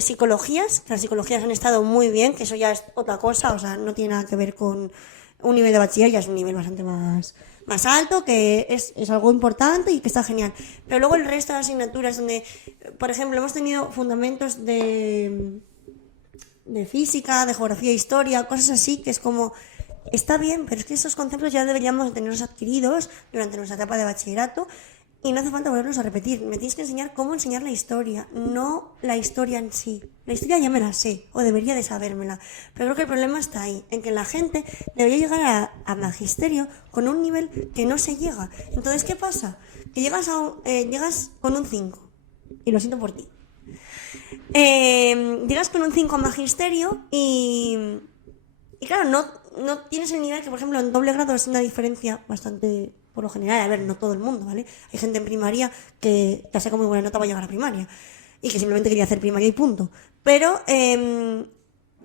psicologías. Las psicologías han estado muy bien, que eso ya es otra cosa, o sea, no tiene nada que ver con un nivel de bachiller, ya es un nivel bastante más alto, que es algo importante y que está genial. Pero luego el resto de asignaturas donde, por ejemplo, hemos tenido fundamentos de física, de geografía e historia, cosas así, que es como, está bien, pero es que esos conceptos ya deberíamos tenerlos adquiridos durante nuestra etapa de bachillerato y no hace falta volverlos a repetir. Me tienes que enseñar cómo enseñar la historia, no la historia en sí. La historia ya me la sé, o debería de sabérmela. Pero creo que el problema está ahí, en que la gente debería llegar a magisterio con un nivel que no se llega. Entonces, ¿qué pasa? Que llegas con un 5, y lo siento por ti. Llegas con un 5 a magisterio y claro, no tienes el nivel que, por ejemplo, en doble grado es una diferencia bastante, por lo general, a ver, no todo el mundo, ¿vale? Hay gente en primaria que ha sacado muy buena nota para llegar a primaria y que simplemente quería hacer primaria y punto. Pero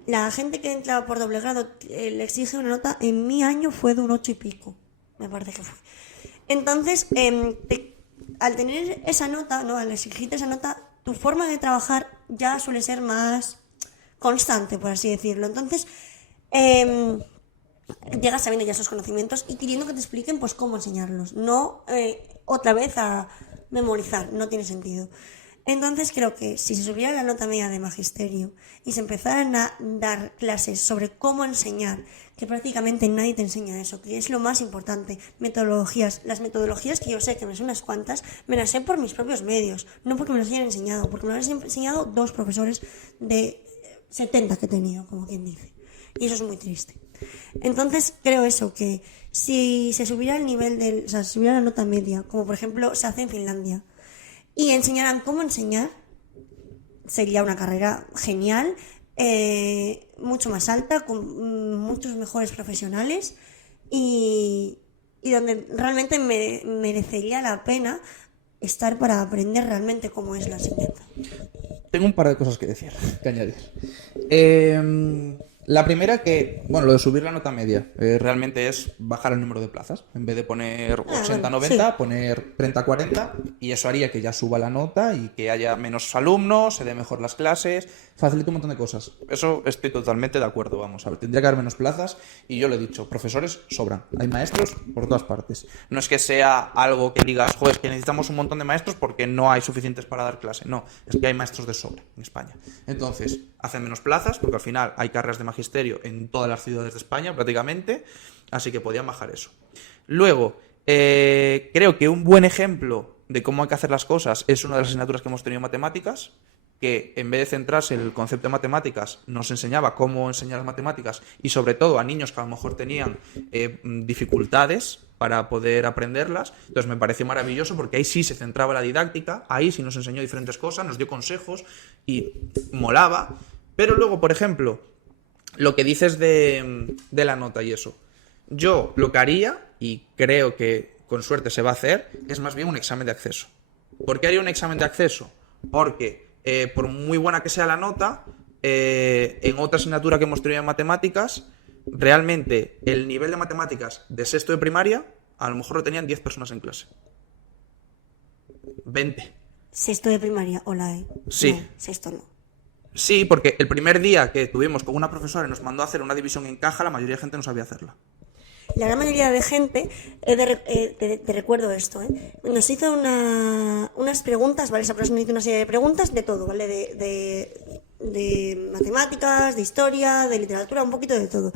la gente que entra por doble grado le exige una nota, en mi año fue de un 8 y pico, me parece que fue. Entonces, al tener esa nota, ¿no? Al exigirte esa nota, tu forma de trabajar ya suele ser más constante, por así decirlo. Entonces, llegas sabiendo ya esos conocimientos y queriendo que te expliquen pues cómo enseñarlos, no otra vez a memorizar, no tiene sentido. Entonces creo que si se subiera la nota media de magisterio y se empezaran a dar clases sobre cómo enseñar, que prácticamente nadie te enseña eso, que es lo más importante, metodologías, las metodologías que yo sé, que me sé unas cuantas, me las sé por mis propios medios, no porque me las hayan enseñado, porque me las han enseñado 2 profesores de 70 que he tenido, como quien dice, y eso es muy triste. Entonces creo eso, que si se subiera el nivel o sea, se subiera la nota media, como por ejemplo se hace en Finlandia, y enseñaran cómo enseñar, sería una carrera genial, mucho más alta, con muchos mejores profesionales y donde realmente merecería la pena estar para aprender realmente cómo es la enseñanza. Tengo un par de cosas que decir, que añadir. La primera que, bueno, lo de subir la nota media, realmente es bajar el número de plazas. En vez de poner 80-90, sí, poner 30-40, y eso haría que ya suba la nota y que haya menos alumnos, se dé mejor las clases, facilita un montón de cosas. Eso estoy totalmente de acuerdo, vamos a ver. Tendría que haber menos plazas y yo lo he dicho, profesores sobran. Hay maestros por todas partes. No es que sea algo que digas, joder, que necesitamos un montón de maestros porque no hay suficientes para dar clase. No, es que hay maestros de sobra en España. Entonces, hacen menos plazas porque al final hay carreras de magisterio en todas las ciudades de España prácticamente, así que podían bajar eso. Luego, creo que un buen ejemplo de cómo hay que hacer las cosas es una de las asignaturas que hemos tenido en matemáticas, que en vez de centrarse en el concepto de matemáticas, nos enseñaba cómo enseñar las matemáticas y sobre todo a niños que a lo mejor tenían dificultades para poder aprenderlas. Entonces me pareció maravilloso porque ahí sí se centraba la didáctica, ahí sí nos enseñó diferentes cosas, nos dio consejos y molaba. Pero luego, por ejemplo, lo que dices de la nota y eso, yo lo que haría, y creo que con suerte se va a hacer, es más bien un examen de acceso. ¿Por qué haría un examen de acceso? Porque por muy buena que sea la nota, en otra asignatura que hemos tenido en matemáticas, realmente el nivel de matemáticas de sexto de primaria, a lo mejor lo tenían 10 personas en clase. 20. Sexto de primaria, hola, Sí. No, sexto no. Sí, porque el primer día que tuvimos con una profesora y nos mandó a hacer una división en caja, la mayoría de gente no sabía hacerla. La gran mayoría de gente, te recuerdo esto, nos hizo unas preguntas, ¿vale? Esa persona hizo una serie de preguntas de todo, ¿vale? De matemáticas, de historia, de literatura, un poquito de todo.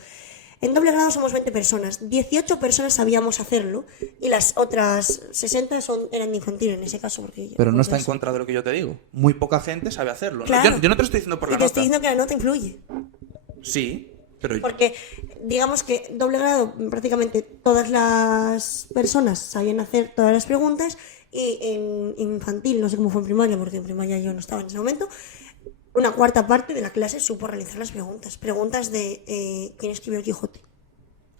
En doble grado somos 20 personas, 18 personas sabíamos hacerlo y las otras 60 eran de infantil en ese caso. Pero no está en contra de lo que yo te digo. Muy poca gente sabe hacerlo. Claro. Yo no te lo estoy diciendo por la nota. Te estoy diciendo que la nota influye. Sí, pero... Porque digamos que doble grado prácticamente todas las personas sabían hacer todas las preguntas y en infantil, no sé cómo fue en primaria, porque en primaria yo no estaba en ese momento, una cuarta parte de la clase supo realizar las preguntas. Preguntas de ¿quién escribió el Quijote?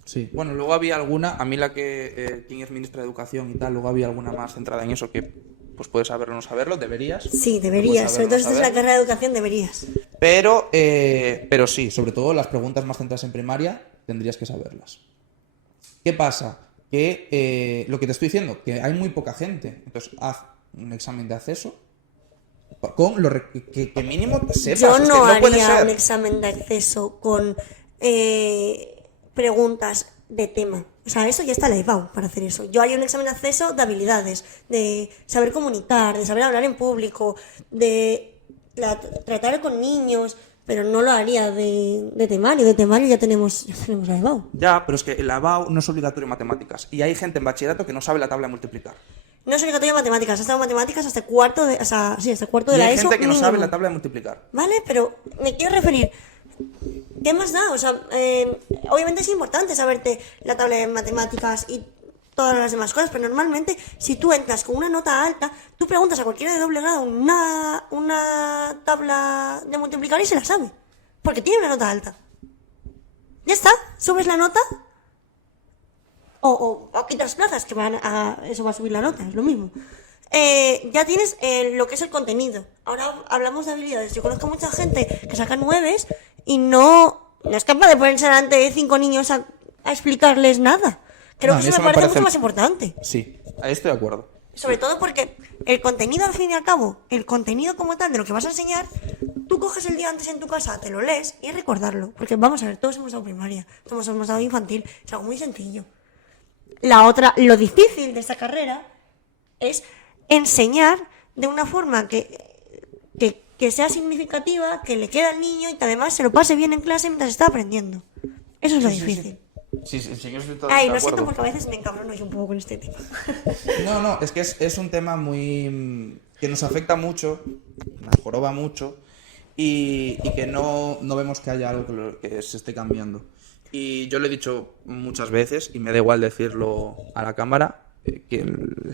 Sí, bueno, luego había alguna, a mí la que, quién es ministra de Educación y tal, luego había alguna más centrada en eso que pues puedes saberlo o no saberlo, deberías. Sí, deberías, sobre todo si es la carrera de educación, deberías. Pero sí, sobre todo las preguntas más centradas en primaria, tendrías que saberlas. ¿Qué pasa? Que lo que te estoy diciendo, que hay muy poca gente, entonces haz un examen de acceso, con lo que mínimo sepas. Yo no haría no un examen de acceso con preguntas de tema. O sea, eso ya está la EBAU para hacer eso. Yo haría un examen de acceso de habilidades, de saber comunicar, de saber hablar en público, de tratar con niños, pero no lo haría de temario. De temario ya tenemos la EBAU. Ya, pero es que la EBAU no es obligatorio en matemáticas. Y hay gente en bachillerato que no sabe la tabla de multiplicar. No es obligatorio matemáticas. Has dado matemáticas hasta cuarto de, hasta cuarto de Y la hay ESO gente que no mínimo. sabe la tabla de multiplicar. ¿Vale? Pero me quiero referir. ¿Qué más da? O sea, obviamente es importante saberte la tabla de matemáticas y todas las demás cosas, pero normalmente si tú entras con una nota alta, tú preguntas a cualquiera de doble grado una tabla de multiplicar y se la sabe, porque tiene una nota alta. Ya está, subes la nota o quitas plazas que eso va a subir la nota, es lo mismo. Ya tienes lo que es el contenido. Ahora hablamos de habilidades. Yo conozco mucha gente que saca 9 y no es capaz de ponerse delante de 5 niños a explicarles nada. Creo que eso me parece mucho más importante. Sí, ahí estoy de acuerdo. Sobre todo porque el contenido, al fin y al cabo, el contenido como tal de lo que vas a enseñar, tú coges el día antes en tu casa, te lo lees y recordarlo. Porque vamos a ver, todos hemos dado primaria, todos hemos dado infantil, es algo muy sencillo. Lo difícil de esta carrera es enseñar de una forma que sea significativa, que le quede al niño y que además se lo pase bien en clase mientras está aprendiendo. Eso es lo difícil. Sí, yo estoy totalmente Ay, de lo siento acuerdo. porque a veces me encabrono yo un poco con este tema. No, es que es un tema muy... que nos afecta mucho, nos joroba mucho y que no vemos que haya algo que se esté cambiando. Y yo lo he dicho muchas veces, y me da igual decirlo a la cámara, que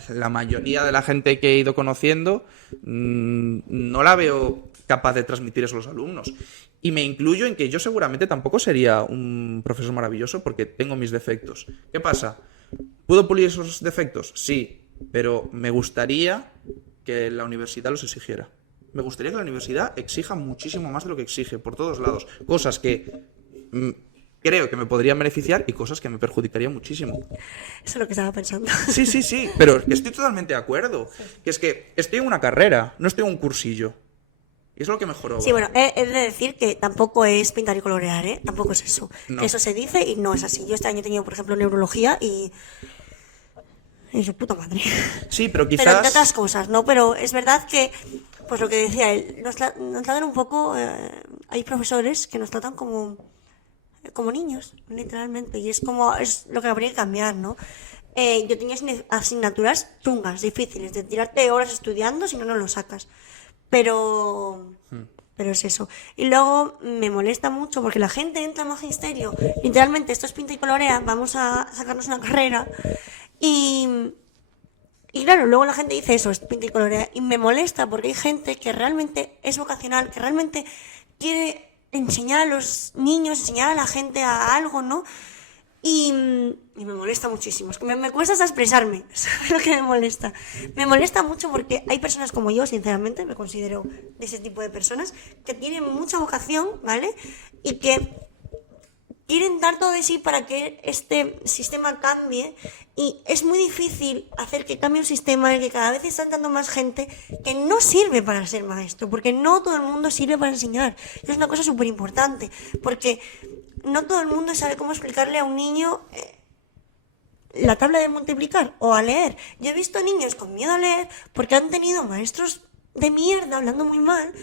la mayoría de la gente que he ido conociendo no la veo capaz de transmitir eso a los alumnos. Y me incluyo en que yo seguramente tampoco sería un profesor maravilloso porque tengo mis defectos. ¿Qué pasa? ¿Puedo pulir esos defectos? Sí, pero me gustaría que la universidad los exigiera. Me gustaría que la universidad exija muchísimo más de lo que exige por todos lados. Cosas que creo que me podrían beneficiar y cosas que me perjudicarían muchísimo. Eso es lo que estaba pensando. Sí, pero estoy totalmente de acuerdo. Que es que estoy en una carrera, no estoy en un cursillo. Y es lo que mejoró. Sí, bueno, he de decir que tampoco es pintar y colorear, ¿eh? Tampoco es eso. No. Eso se dice y no es así. Yo este año he tenido, por ejemplo, neurología y su puta madre. Sí, pero quizás... Pero entre otras cosas, ¿no? Pero es verdad que, pues lo que decía él, nos tratan un poco... hay profesores que nos tratan como niños, literalmente. Y es lo que habría que cambiar, ¿no? Yo tenía asignaturas chungas, difíciles, de tirarte horas estudiando si no lo sacas. Pero es eso. Y luego me molesta mucho porque la gente entra a magisterio, literalmente esto es pinta y colorea, vamos a sacarnos una carrera y claro, luego la gente dice eso, es pinta y colorea, y me molesta porque hay gente que realmente es vocacional, que realmente quiere enseñar a los niños, enseñar a la gente a algo, ¿no? Y me molesta muchísimo. Es que me cuesta hasta expresarme. ¿Sabes lo que me molesta? Me molesta mucho porque hay personas como yo, sinceramente, me considero de ese tipo de personas, que tienen mucha vocación, ¿vale? Y que quieren dar todo de sí para que este sistema cambie. Y es muy difícil hacer que cambie un sistema en el que cada vez está entrando más gente que no sirve para ser maestro, porque no todo el mundo sirve para enseñar. Es una cosa súper importante, porque no todo el mundo sabe cómo explicarle a un niño la tabla de multiplicar o a leer. Yo he visto niños con miedo a leer porque han tenido maestros de mierda, hablando muy mal,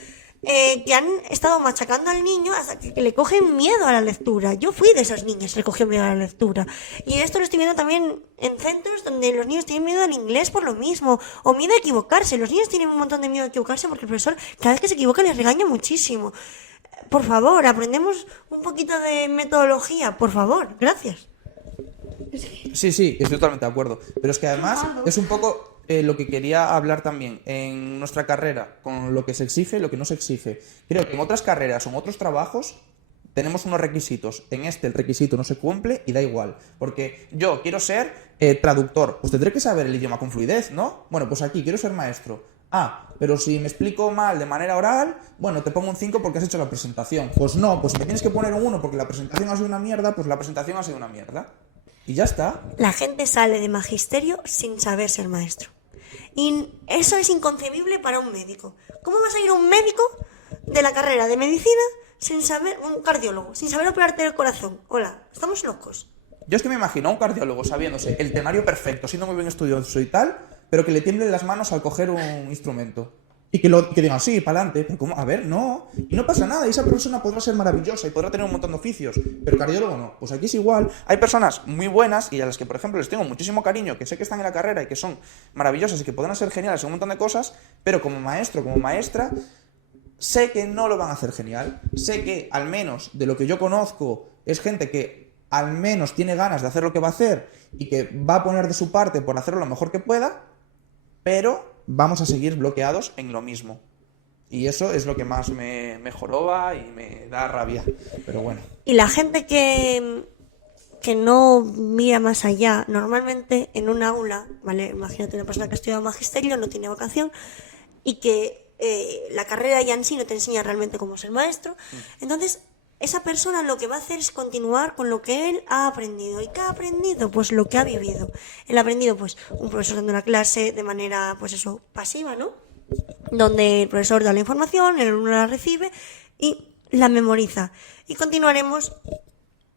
que han estado machacando al niño hasta que le cogen miedo a la lectura. Yo fui de esos niños que le cogió miedo a la lectura. Y esto lo estoy viendo también en centros donde los niños tienen miedo al inglés por lo mismo, o miedo a equivocarse. Los niños tienen un montón de miedo a equivocarse porque el profesor cada vez que se equivoca les regaña muchísimo. Por favor, aprendemos un poquito de metodología, por favor, gracias. Sí, estoy totalmente de acuerdo. Pero es que además es un poco lo que quería hablar también en nuestra carrera, con lo que se exige y lo que no se exige. Creo que en otras carreras o en otros trabajos tenemos unos requisitos. En este el requisito no se cumple y da igual. Porque yo quiero ser traductor, pues tendré que saber el idioma con fluidez, ¿no? Bueno, pues aquí quiero ser maestro. Pero si me explico mal de manera oral, bueno, te pongo un 5 porque has hecho la presentación. Pues no, pues si me tienes que poner un 1 porque la presentación ha sido una mierda, pues la presentación ha sido una mierda. Y ya está. La gente sale de magisterio sin saber ser maestro. Y eso es inconcebible para un médico. ¿Cómo vas a ir a un médico de la carrera de medicina sin saber, un cardiólogo, sin saber operarte el corazón? Hola, estamos locos. Yo es que me imagino a un cardiólogo sabiéndose el temario perfecto, siendo muy bien estudioso y tal, pero que le tiemblen las manos al coger un instrumento. Y que digan, sí, para adelante, pero ¿cómo? A ver, no. Y no pasa nada, y esa persona podrá ser maravillosa y podrá tener un montón de oficios, pero cardiólogo no. Pues aquí es igual. Hay personas muy buenas y a las que, por ejemplo, les tengo muchísimo cariño, que sé que están en la carrera y que son maravillosas y que podrán ser geniales en un montón de cosas, pero como maestro, como maestra, sé que no lo van a hacer genial. Sé que, al menos de lo que yo conozco, es gente que al menos tiene ganas de hacer lo que va a hacer y que va a poner de su parte por hacerlo lo mejor que pueda, pero vamos a seguir bloqueados en lo mismo. Y eso es lo que más me joroba y me da rabia. Pero bueno. Y la gente que no mira más allá, normalmente en un aula, ¿vale? Imagínate una persona que estudia magisterio, no tiene vocación y que la carrera ya en sí no te enseña realmente cómo ser maestro. Entonces, esa persona lo que va a hacer es continuar con lo que él ha aprendido. ¿Y qué ha aprendido? Pues lo que ha vivido. Él ha aprendido, pues, un profesor dando una clase de manera, pues eso, pasiva, ¿no? Donde el profesor da la información, el alumno la recibe y la memoriza. Y continuaremos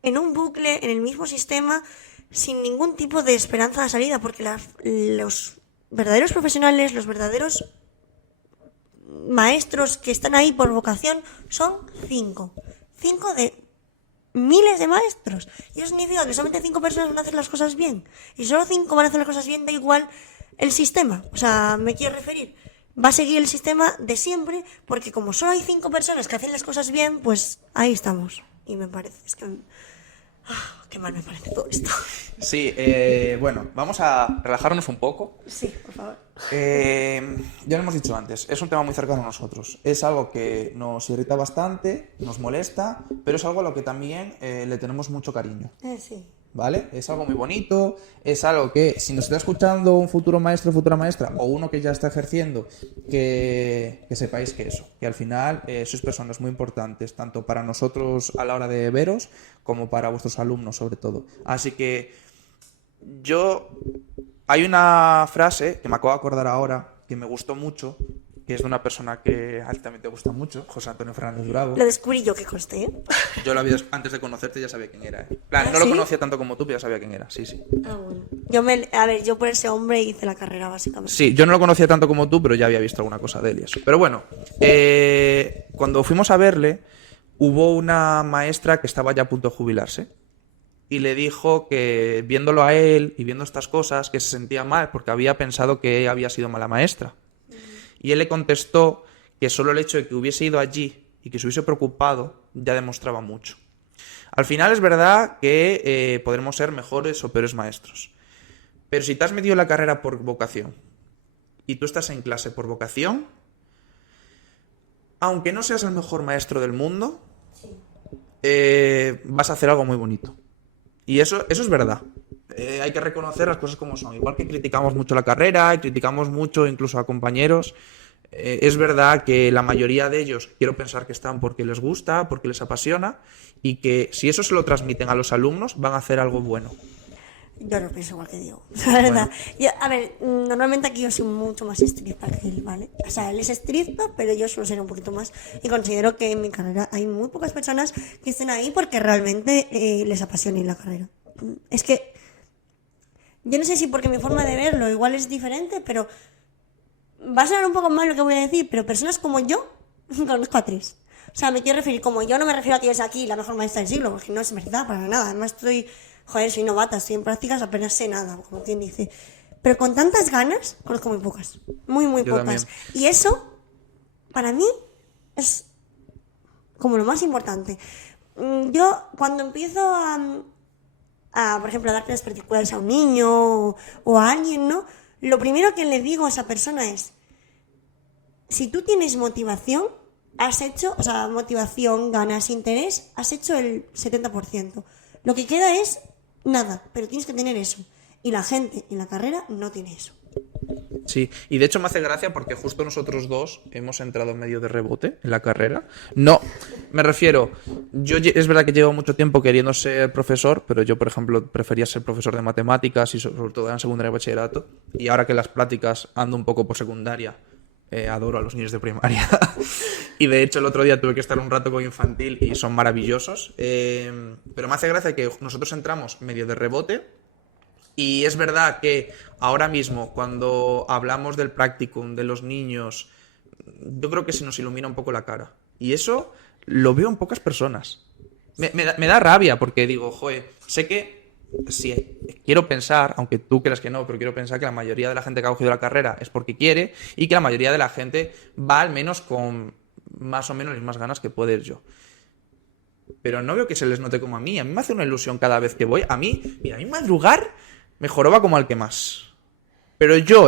en un bucle, en el mismo sistema, sin ningún tipo de esperanza de salida, porque los verdaderos profesionales, los verdaderos maestros que están ahí por vocación son 5 de miles de maestros. Y eso significa que solamente 5 personas van a hacer las cosas bien. Y solo 5 van a hacer las cosas bien, da igual el sistema. O sea, me quiero referir, va a seguir el sistema de siempre, porque como solo hay 5 personas que hacen las cosas bien, pues ahí estamos. Y me parece, es que... qué mal me parece todo esto. Sí, bueno, vamos a relajarnos un poco. Sí, por favor. Ya lo hemos dicho antes, es un tema muy cercano a nosotros. Es algo que nos irrita bastante, nos molesta, pero es algo a lo que también le tenemos mucho cariño. Sí. ¿Vale? Es algo muy bonito, es algo que si nos está escuchando un futuro maestro o futura maestra o uno que ya está ejerciendo, que sepáis que eso, que al final sois personas muy importantes, tanto para nosotros a la hora de veros como para vuestros alumnos sobre todo. Así que hay una frase que me acabo de acordar ahora que me gustó mucho, que es de una persona que a ti también te gusta mucho, José Antonio Fernández Durado. Lo descubrí yo, que conste, ¿eh? Yo lo había, antes de conocerte ya sabía quién era, ¿eh? Plan, no ¿Sí? lo conocía tanto como tú, pero ya sabía quién era, sí. Ah, bueno. Yo por ese hombre hice la carrera, básicamente. Sí, yo no lo conocía tanto como tú, pero ya había visto alguna cosa de él y eso. Pero bueno, cuando fuimos a verle, hubo una maestra que estaba ya a punto de jubilarse y le dijo que viéndolo a él y viendo estas cosas, que se sentía mal porque había pensado que había sido mala maestra. Y él le contestó que solo el hecho de que hubiese ido allí y que se hubiese preocupado ya demostraba mucho. Al final es verdad que podremos ser mejores o peores maestros. Pero si te has metido en la carrera por vocación y tú estás en clase por vocación, aunque no seas el mejor maestro del mundo, vas a hacer algo muy bonito. Y eso es verdad. Hay que reconocer las cosas como son. Igual que criticamos mucho la carrera y criticamos mucho incluso a compañeros, es verdad que la mayoría de ellos quiero pensar que están porque les gusta, porque les apasiona y que si eso se lo transmiten a los alumnos van a hacer algo bueno. Yo lo pienso igual que Diego, la verdad. A ver, normalmente aquí yo soy mucho más estricta que él, ¿vale? O sea, él es estricto, pero yo suelo ser un poquito más. Y considero que en mi carrera hay muy pocas personas que estén ahí porque realmente les apasione la carrera. Es que yo no sé si porque mi forma de verlo igual es diferente, pero va a sonar un poco mal lo que voy a decir, pero personas como yo conozco a 3. O sea, me quiero referir, como yo no me refiero a que yo sea aquí la mejor maestra del siglo, porque no es verdad para nada. Además soy novata, estoy en prácticas, apenas sé nada, como quien dice. Pero con tantas ganas, conozco muy pocas. Muy Yo pocas. también. Y eso, para mí, es como lo más importante. Yo, cuando empiezo por ejemplo, a dar clases particulares a un niño o a alguien, ¿no? Lo primero que le digo a esa persona es, si tú tienes motivación, motivación, ganas, interés, has hecho el 70%. Lo que queda es nada, pero tienes que tener eso. Y la gente en la carrera no tiene eso. Sí, y de hecho me hace gracia porque justo nosotros dos hemos entrado en medio de rebote en la carrera. No, me refiero, es verdad que llevo mucho tiempo queriendo ser profesor, pero yo, por ejemplo, prefería ser profesor de matemáticas y sobre todo en secundaria y bachillerato. Y ahora que las prácticas ando un poco por secundaria, adoro a los niños de primaria. Y de hecho el otro día tuve que estar un rato con infantil y son maravillosos. Pero me hace gracia que nosotros entramos medio de rebote. Y es verdad que ahora mismo, cuando hablamos del practicum de los niños, yo creo que se nos ilumina un poco la cara. Y eso lo veo en pocas personas. Me da rabia porque digo, joder, sé que sí, quiero pensar, aunque tú creas que no, pero quiero pensar que la mayoría de la gente que ha cogido la carrera es porque quiere y que la mayoría de la gente va al menos con más o menos las mismas ganas que puedo ir yo. Pero no veo que se les note como a mí. A mí me hace una ilusión cada vez que voy. A mí madrugar me joroba como al que más. Pero yo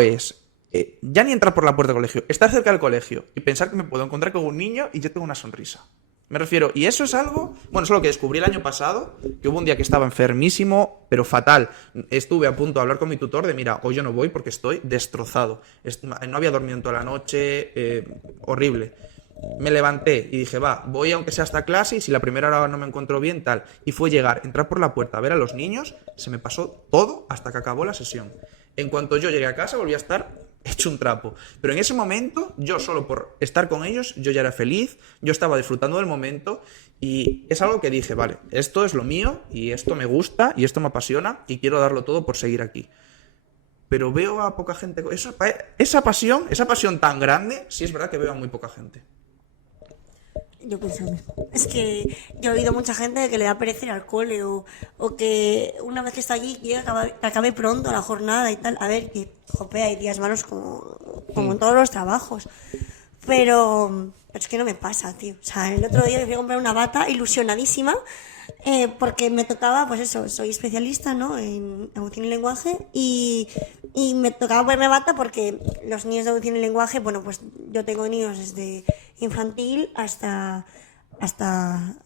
ya ni entrar por la puerta del colegio, estar cerca del colegio y pensar que me puedo encontrar con un niño y yo tengo una sonrisa. Me refiero, y eso es algo, bueno, es lo que descubrí el año pasado, que hubo un día que estaba enfermísimo, pero fatal. Estuve a punto de hablar con mi tutor de, mira, hoy yo no voy porque estoy destrozado. No había dormido en toda la noche, horrible. Me levanté y dije, va, voy aunque sea hasta clase y si la primera hora no me encuentro bien, tal. Y fue llegar, entrar por la puerta, a ver a los niños, se me pasó todo hasta que acabó la sesión. En cuanto yo llegué a casa volví a estar hecho un trapo. Pero en ese momento, yo solo por estar con ellos, yo ya era feliz, yo estaba disfrutando del momento y es algo que dije, vale, esto es lo mío y esto me gusta y esto me apasiona y quiero darlo todo por seguir aquí. Pero veo a poca gente... Esa pasión tan grande, sí es verdad que veo a muy poca gente. Yo pienso lo mismo. Es que yo he oído mucha gente que le da pereza ir al cole o que una vez que está allí quiere que acabe pronto la jornada y tal. A ver, que jope, hay días malos como en todos los trabajos. Pero es que no me pasa, tío. O sea, el otro día me fui a comprar una bata ilusionadísima porque me tocaba, pues eso, soy especialista, ¿no?, en audición y lenguaje y me tocaba ponerme bata porque los niños de audición y lenguaje, bueno, pues yo tengo niños desde infantil hasta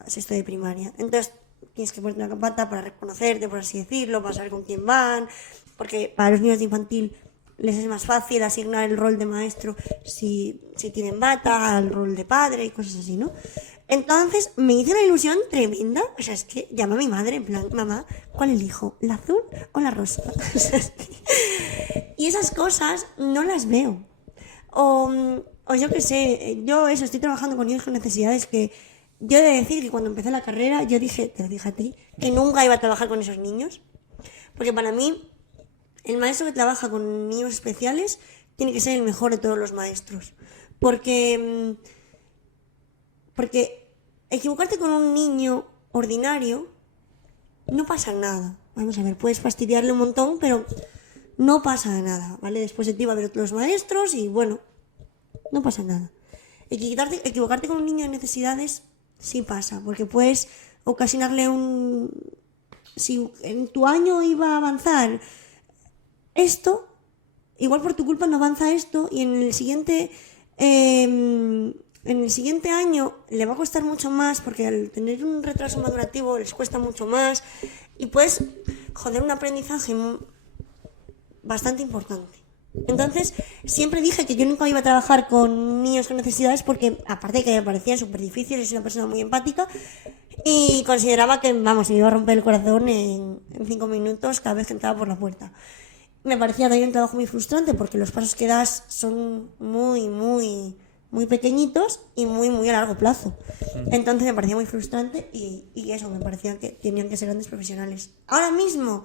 sexto de primaria. Entonces tienes que ponerte una bata para reconocerte, por así decirlo, para saber con quién van, porque para los niños de infantil les es más fácil asignar el rol de maestro si tienen bata, al rol de padre y cosas así, ¿no? Entonces me hice una ilusión tremenda. O sea, es que llamé a mi madre en plan, mamá, ¿cuál elijo? ¿La azul o la rosa? Y esas cosas no las veo. O yo qué sé, yo estoy trabajando con niños con necesidades que yo he de decir que cuando empecé la carrera yo dije, te lo dije a ti, que nunca iba a trabajar con esos niños. Porque para mí el maestro que trabaja con niños especiales tiene que ser el mejor de todos los maestros. Porque equivocarte con un niño ordinario no pasa nada. Vamos a ver, puedes fastidiarle un montón, pero no pasa nada, ¿vale? Después de ti va a haber otros maestros y bueno, no pasa nada. Equivocarte con un niño de necesidades sí pasa, porque puedes ocasionarle si en tu año iba a avanzar esto, igual por tu culpa no avanza esto y en el siguiente año le va a costar mucho más porque al tener un retraso madurativo les cuesta mucho más y puedes joder un aprendizaje bastante importante. Entonces siempre dije que yo nunca iba a trabajar con niños con necesidades porque aparte de que me parecían súper difíciles, soy una persona muy empática y consideraba que, vamos, me iba a romper el corazón en 5 minutos cada vez que entraba por la puerta. Me parecía también un trabajo muy frustrante porque los pasos que das son muy, muy, muy pequeñitos y muy, muy a largo plazo. Entonces me parecía muy frustrante y eso, me parecía que tenían que ser grandes profesionales. Ahora mismo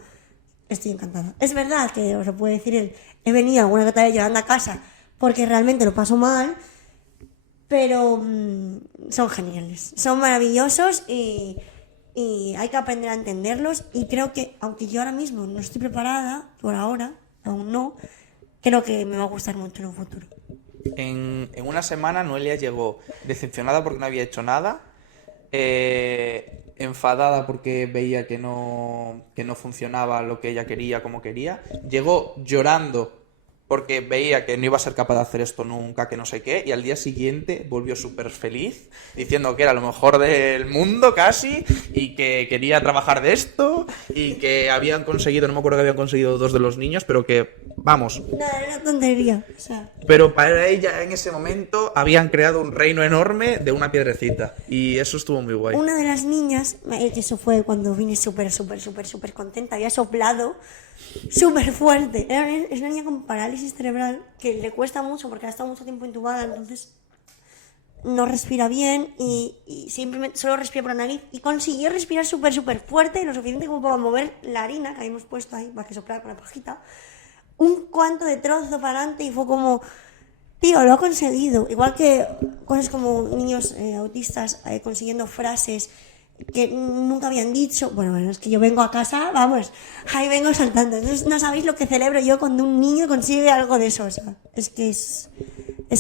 estoy encantada. Es verdad que os lo puede decir he venido alguna que otra vez llorando a casa porque realmente lo paso mal, pero son geniales, son maravillosos y hay que aprender a entenderlos y creo que, aunque yo ahora mismo no estoy preparada, por ahora, aún no, creo que me va a gustar mucho en un futuro. En una semana Noelia llegó decepcionada porque no había hecho nada, enfadada porque veía que no funcionaba lo que ella quería como quería, llegó llorando porque veía que no iba a ser capaz de hacer esto nunca, que no sé qué, y al día siguiente volvió súper feliz, diciendo que era lo mejor del mundo casi, y que quería trabajar de esto, y que habían conseguido, no me acuerdo que habían conseguido 2 de los niños, pero que, vamos... No, era una tontería, o sea... Pero para ella en ese momento habían creado un reino enorme de una piedrecita, y eso estuvo muy guay. Una de las niñas, que eso fue cuando vine súper contenta, había soplado súper fuerte. Es una niña con parálisis cerebral que le cuesta mucho porque ha estado mucho tiempo intubada, entonces no respira bien y simplemente solo respira por la nariz y consiguió respirar súper fuerte, lo suficiente como para mover la harina que habíamos puesto ahí para que soplara con la pajita un cuanto de trozo para adelante y fue como tío, lo ha conseguido. Igual que cosas como niños autistas consiguiendo frases que nunca habían dicho. Bueno, es que yo vengo a casa, vamos, ahí vengo saltando. Entonces no sabéis lo que celebro yo cuando un niño consigue algo de eso. O sea, es que es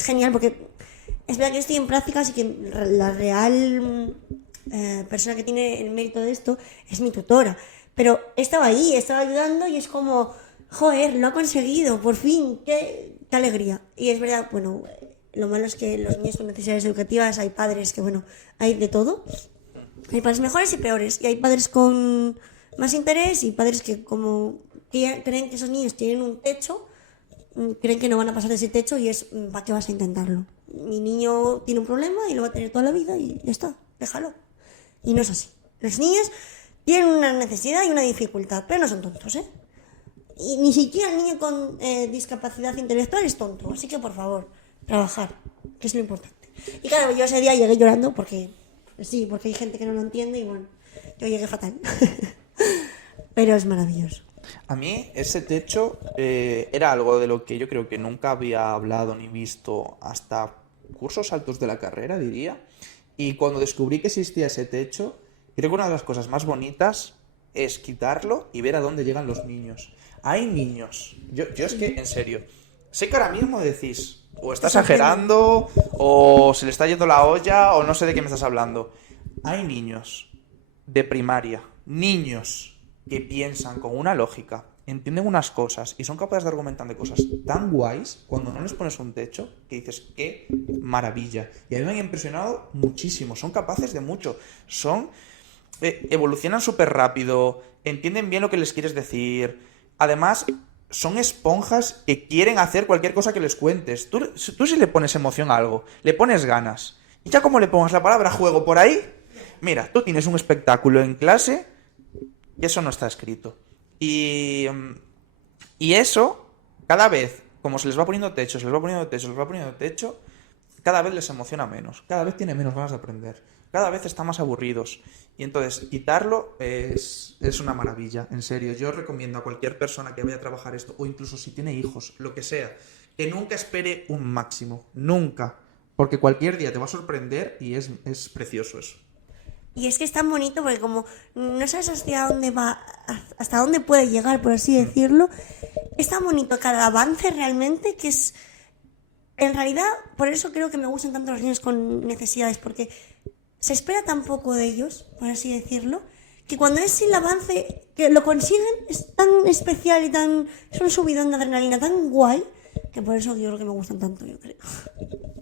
genial porque es verdad que estoy en prácticas y que la real persona que tiene el mérito de esto es mi tutora. Pero estaba ahí, estaba ayudando y es como, joder, lo ha conseguido, por fin, qué alegría. Y es verdad, bueno, lo malo es que los niños con necesidades educativas hay padres que, bueno, hay de todo. Hay padres mejores y peores. Y hay padres con más interés y padres que como que creen que esos niños tienen un techo, creen que no van a pasar de ese techo y es, ¿para qué vas a intentarlo? Mi niño tiene un problema y lo va a tener toda la vida y ya está, déjalo. Y no es así. Los niños tienen una necesidad y una dificultad, pero no son tontos, ¿eh? Y ni siquiera el niño con discapacidad intelectual es tonto. Así que, por favor, trabajar, que es lo importante. Y claro, yo ese día llegué llorando porque hay gente que no lo entiende y bueno, yo llegué fatal. Pero es maravilloso. A mí ese techo era algo de lo que yo creo que nunca había hablado ni visto hasta cursos altos de la carrera, diría. Y cuando descubrí que existía ese techo, creo que una de las cosas más bonitas es quitarlo y ver a dónde llegan los niños. Hay niños, yo es que, en serio, sé que ahora mismo decís, o está exagerando, o se le está yendo la olla, o no sé de qué me estás hablando. Hay niños de primaria, niños que piensan con una lógica, entienden unas cosas y son capaces de argumentar de cosas tan guays cuando no les pones un techo que dices, qué maravilla. Y a mí me han impresionado muchísimo, son capaces de mucho, evolucionan súper rápido, entienden bien lo que les quieres decir. Además, son esponjas que quieren hacer cualquier cosa que les cuentes. Tú si le pones emoción a algo, le pones ganas. Y ya como le pongas la palabra juego por ahí, mira, tú tienes un espectáculo en clase y eso no está escrito. Y eso, cada vez, como se les va poniendo techo, cada vez les emociona menos. Cada vez tiene menos ganas de aprender. Cada vez están más aburridos. Y entonces, quitarlo es una maravilla, en serio. Yo recomiendo a cualquier persona que vaya a trabajar esto, o incluso si tiene hijos, lo que sea, que nunca espere un máximo. Nunca. Porque cualquier día te va a sorprender y es precioso eso. Y es que es tan bonito porque como no sabes hasta dónde va, hasta dónde puede llegar, por así decirlo, es tan bonito cada avance realmente que es... En realidad, por eso creo que me gustan tanto los niños con necesidades, porque se espera tan poco de ellos, por así decirlo, que cuando es el avance que lo consiguen es tan especial y es un subidón de adrenalina tan guay, que por eso yo creo que me gustan tanto, yo creo.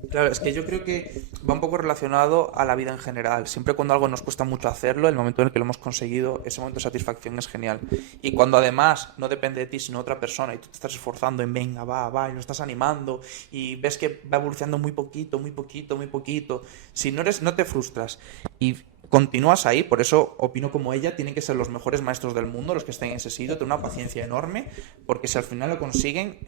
Claro, es que yo creo que va un poco relacionado a la vida en general. Siempre cuando algo nos cuesta mucho hacerlo, el momento en el que lo hemos conseguido, ese momento de satisfacción es genial. Y cuando además no depende de ti, sino de otra persona, y tú te estás esforzando en venga, va, y lo estás animando, y ves que va evolucionando muy poquito, si no te frustras y continúas ahí, por eso opino como ella, tienen que ser los mejores maestros del mundo, los que estén en ese sitio, tener una paciencia enorme, porque si al final lo consiguen,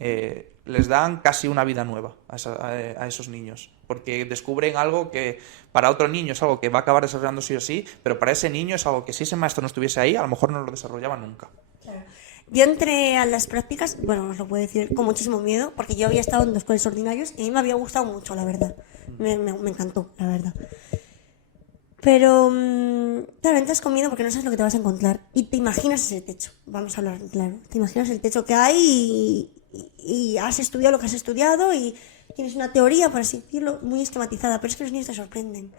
les dan casi una vida nueva a esos niños, porque descubren algo que para otro niño es algo que va a acabar desarrollando sí o sí, pero para ese niño es algo que si ese maestro no estuviese ahí, a lo mejor no lo desarrollaba nunca. Claro. Yo entré a las prácticas, bueno, os lo puedo decir, con muchísimo miedo, porque yo había estado en 2 colegios ordinarios y a mí me había gustado mucho, la verdad. Me encantó, la verdad. Pero, claro, entras con miedo porque no sabes lo que te vas a encontrar. Y te imaginas ese techo, vamos a hablar claro. Te imaginas el techo que hay y has estudiado lo que has estudiado y tienes una teoría, por así decirlo, muy esquematizada. Pero es que los niños te sorprenden.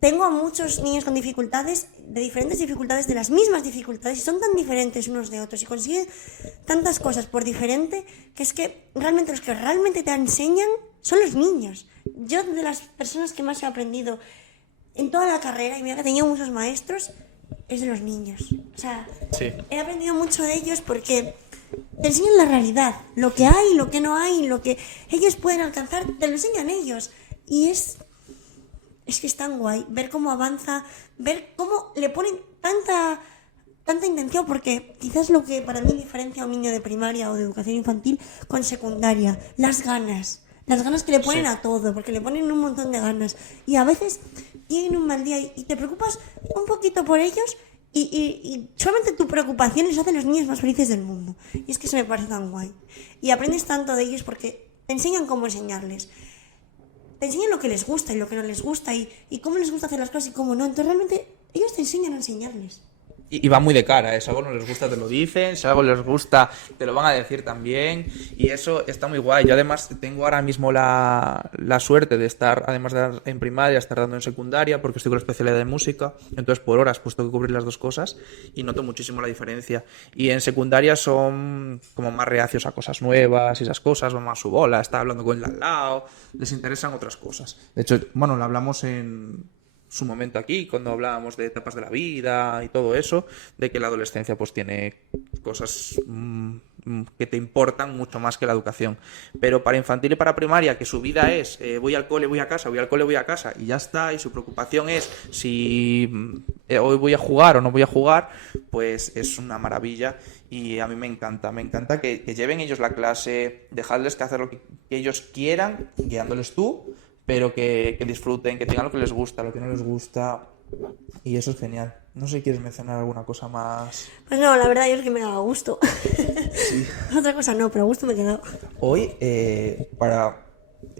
Tengo a muchos niños con dificultades, de diferentes dificultades, de las mismas dificultades, y son tan diferentes unos de otros y consiguen tantas cosas por diferente que es que realmente los que realmente te enseñan son los niños. Yo, de las personas que más he aprendido en toda la carrera, y mira que he tenido muchos maestros, es de los niños. O sea, sí. He aprendido mucho de ellos porque te enseñan la realidad, lo que hay, lo que no hay, lo que ellos pueden alcanzar, te lo enseñan ellos. Y es que es tan guay ver cómo avanza, ver cómo le ponen tanta intención, porque quizás lo que para mí diferencia a un niño de primaria o de educación infantil con secundaria, las ganas que le ponen a todo, porque le ponen un montón de ganas y a veces tienen un mal día y te preocupas un poquito por ellos Y solamente tu preocupación les hace a los niños más felices del mundo. Y es que eso me parece tan guay. Y aprendes tanto de ellos porque te enseñan cómo enseñarles. Te enseñan lo que les gusta y lo que no les gusta y cómo les gusta hacer las cosas y cómo no. Entonces realmente ellos te enseñan a enseñarles. Y va muy de cara, si algo no les gusta te lo dicen, si algo les gusta te lo van a decir también, y eso está muy guay. Yo además tengo ahora mismo la suerte de estar, además de dar en primaria, estar dando en secundaria, porque estoy con la especialidad de música, entonces por horas pues tengo que cubrir las dos cosas y noto muchísimo la diferencia. Y en secundaria son como más reacios a cosas nuevas y esas cosas, van más a su bola, está hablando con el al lado, les interesan otras cosas. De hecho, bueno, lo hablamos en su momento aquí, cuando hablábamos de etapas de la vida y todo eso, de que la adolescencia pues tiene cosas que te importan mucho más que la educación. Pero para infantil y para primaria, que su vida es voy al cole, voy a casa, voy al cole, voy a casa y ya está, y su preocupación es si hoy voy a jugar o no voy a jugar, pues es una maravilla. Y a mí me encanta que lleven ellos la clase, dejarles que hacer lo que ellos quieran, guiándoles tú, pero que disfruten, que tengan lo que les gusta, lo que no les gusta, y eso es genial. No sé si quieres mencionar alguna cosa más. Pues no, la verdad yo es que me daba gusto. Sí. Otra cosa no, pero a gusto me he quedado. Hoy,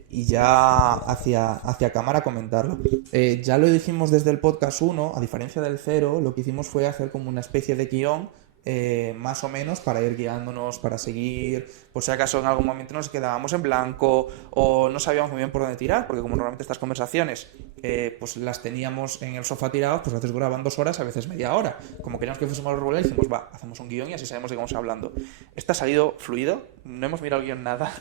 y ya hacia cámara comentarlo, ya lo dijimos desde el podcast 1, a diferencia del 0, lo que hicimos fue hacer como una especie de guión, más o menos, para ir guiándonos, para seguir, por si acaso en algún momento nos quedábamos en blanco o no sabíamos muy bien por dónde tirar, porque como normalmente estas conversaciones pues las teníamos en el sofá tirados, pues a veces duraban 2 horas, a veces media hora. Como queríamos que fuésemos regulares, dijimos, va, hacemos un guión y así sabemos de cómo vamos hablando. Esto ha salido fluido, no hemos mirado el guión nada,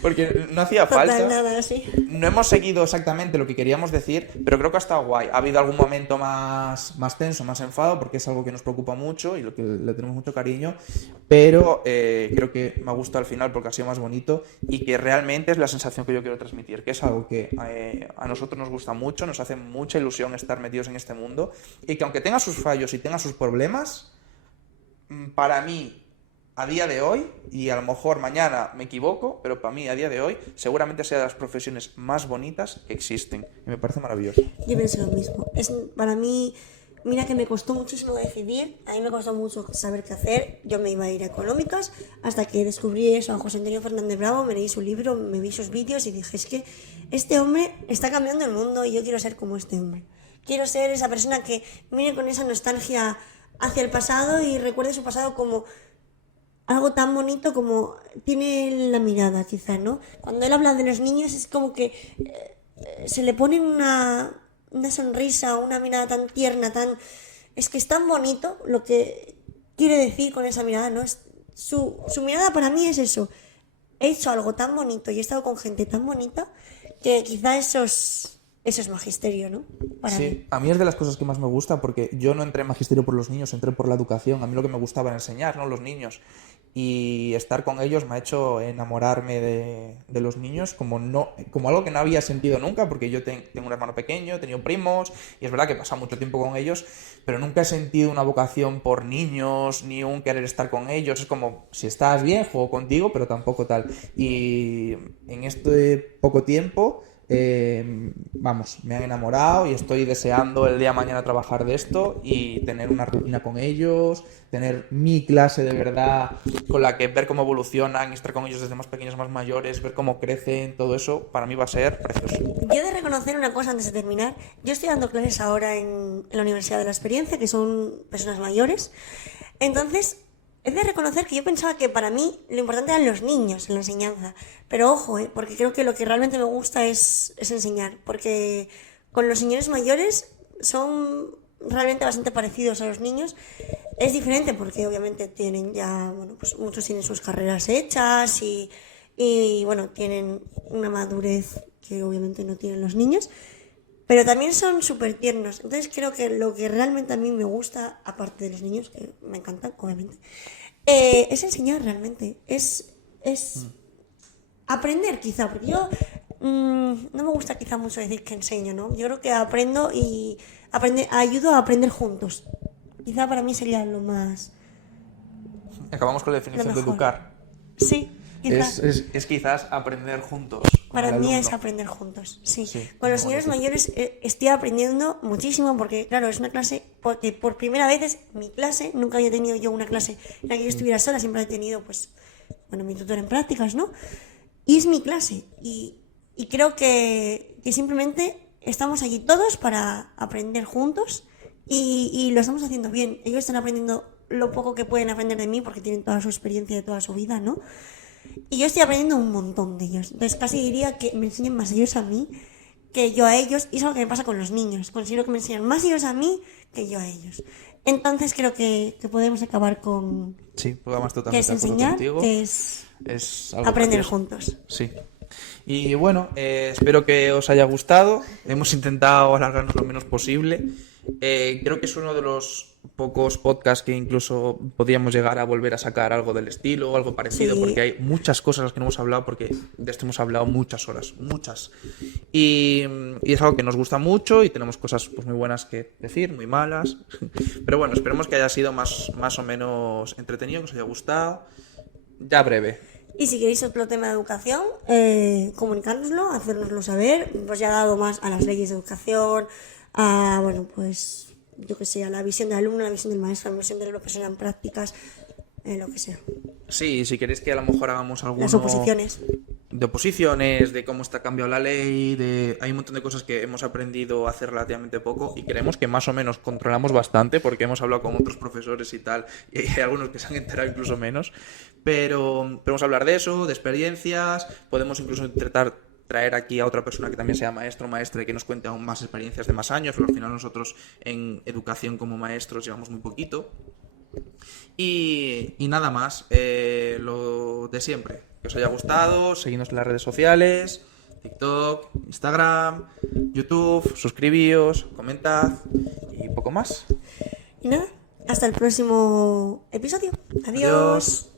porque no hacía falta. Total, nada, sí. No hemos seguido exactamente lo que queríamos decir, pero creo que ha estado guay. Ha habido algún momento más tenso, más enfado, porque es algo que nos preocupa mucho y lo que le tenemos mucho cariño, pero creo que me ha gustado al final porque ha sido más bonito y que realmente es la sensación que yo quiero transmitir, que es algo que a nosotros nos gusta mucho, nos hace mucha ilusión estar metidos en este mundo y que aunque tenga sus fallos y tenga sus problemas, para mí a día de hoy, y a lo mejor mañana me equivoco, pero para mí a día de hoy seguramente sea de las profesiones más bonitas que existen y me parece maravilloso. Yo pienso lo mismo. Para mí, mira que me costó muchísimo decidir, a mí me costó mucho saber qué hacer. Yo me iba a ir a económicas hasta que descubrí eso a José Antonio Fernández Bravo, me leí su libro, me vi sus vídeos y dije, es que este hombre está cambiando el mundo y yo quiero ser como este hombre. Quiero ser esa persona que mire con esa nostalgia hacia el pasado y recuerde su pasado como algo tan bonito como tiene la mirada, quizá, ¿no? Cuando él habla de los niños es como que se le pone una sonrisa, una mirada tan tierna, es que es tan bonito lo que quiere decir con esa mirada, ¿no? Su mirada para mí es eso. He hecho algo tan bonito y he estado con gente tan bonita que quizá eso es magisterio, ¿no? Para mí. A mí es de las cosas que más me gusta porque yo no entré en magisterio por los niños, entré por la educación. A mí lo que me gustaba era enseñar, ¿no? Los niños. Y estar con ellos me ha hecho enamorarme de los niños como algo que no había sentido nunca, porque yo tengo un hermano pequeño, he tenido primos y es verdad que he pasado mucho tiempo con ellos, pero nunca he sentido una vocación por niños ni un querer estar con ellos. Es como, si estás bien, juego contigo, pero tampoco tal. Y en este poco tiempo me han enamorado y estoy deseando el día de mañana trabajar de esto y tener una rutina con ellos, tener mi clase de verdad con la que ver cómo evolucionan, estar con ellos desde más pequeños, más mayores, ver cómo crecen, todo eso para mí va a ser precioso. Yo he de reconocer una cosa antes de terminar. Yo estoy dando clases ahora en la Universidad de la Experiencia, que son personas mayores. Entonces, he de reconocer que yo pensaba que para mí lo importante eran los niños en la enseñanza. Pero ojo, porque creo que lo que realmente me gusta es enseñar. Porque con los señores mayores son realmente bastante parecidos a los niños. Es diferente porque obviamente tienen ya, bueno, pues muchos tienen sus carreras hechas y bueno, tienen una madurez que obviamente no tienen los niños. Pero también son súper tiernos. Entonces creo que lo que realmente a mí me gusta, aparte de los niños, que me encantan, obviamente, es enseñar realmente. Es aprender, quizá. Porque yo no me gusta quizá mucho decir que enseño, ¿no? Yo creo que aprendo y ayudo a aprender juntos. Quizá para mí sería lo más... Acabamos con la definición de educar. Sí, quizás. Es quizás aprender juntos. Para el mí alumno. es aprender juntos, sí. Sí, Con los muy señores bonito. mayores estoy aprendiendo muchísimo porque, claro, es una clase porque por primera vez es mi clase. Nunca había tenido yo una clase en la que yo estuviera sola, siempre he tenido, pues, bueno, mi tutor en prácticas, ¿no? Y es mi clase y creo que simplemente estamos allí todos para aprender juntos y lo estamos haciendo bien. Ellos están aprendiendo lo poco que pueden aprender de mí porque tienen toda su experiencia de toda su vida, ¿no? Y yo estoy aprendiendo un montón de ellos. Entonces casi diría que me enseñan más ellos a mí que yo a ellos. Y es algo que me pasa con los niños. Considero que me enseñan más ellos a mí que yo a ellos. Entonces creo que podemos acabar con Sí, pues además que totalmente es de acuerdo enseñar, contigo. que es Es algo aprender precioso. juntos. Sí. Y bueno, espero que os haya gustado. Hemos intentado alargarnos lo menos posible. Creo que es uno de los pocos podcasts que incluso podríamos llegar a volver a sacar algo del estilo o algo parecido, Sí. porque hay muchas cosas las que no hemos hablado, porque de esto hemos hablado muchas horas, muchas. Y es algo que nos gusta mucho y tenemos cosas pues, muy buenas que decir, muy malas. Pero bueno, esperemos que haya sido más o menos entretenido, que os haya gustado. Ya breve. Y si queréis otro tema de educación, comunicárnoslo, hacérnoslo saber. Pues ya he dado más a las leyes de educación, a, bueno, pues, yo que sé, a la visión del alumno, a la visión del maestro, a la visión de la persona en prácticas, lo que sea. Sí, si queréis que a lo mejor hagamos alguno Las oposiciones. de oposiciones, de cómo está cambiado la ley, hay un montón de cosas que hemos aprendido a hacer relativamente poco y creemos que más o menos controlamos bastante porque hemos hablado con otros profesores y tal, y hay algunos que se han enterado incluso menos, pero podemos hablar de eso, de experiencias, podemos incluso intentar traer aquí a otra persona que también sea maestro o maestra y que nos cuente aún más experiencias de más años, pero al final nosotros en educación como maestros llevamos muy poquito. Y nada más, lo de siempre. Que os haya gustado, seguidnos en las redes sociales, TikTok, Instagram, YouTube, suscribíos, comentad y poco más. Y nada, hasta el próximo episodio. Adiós. Adiós.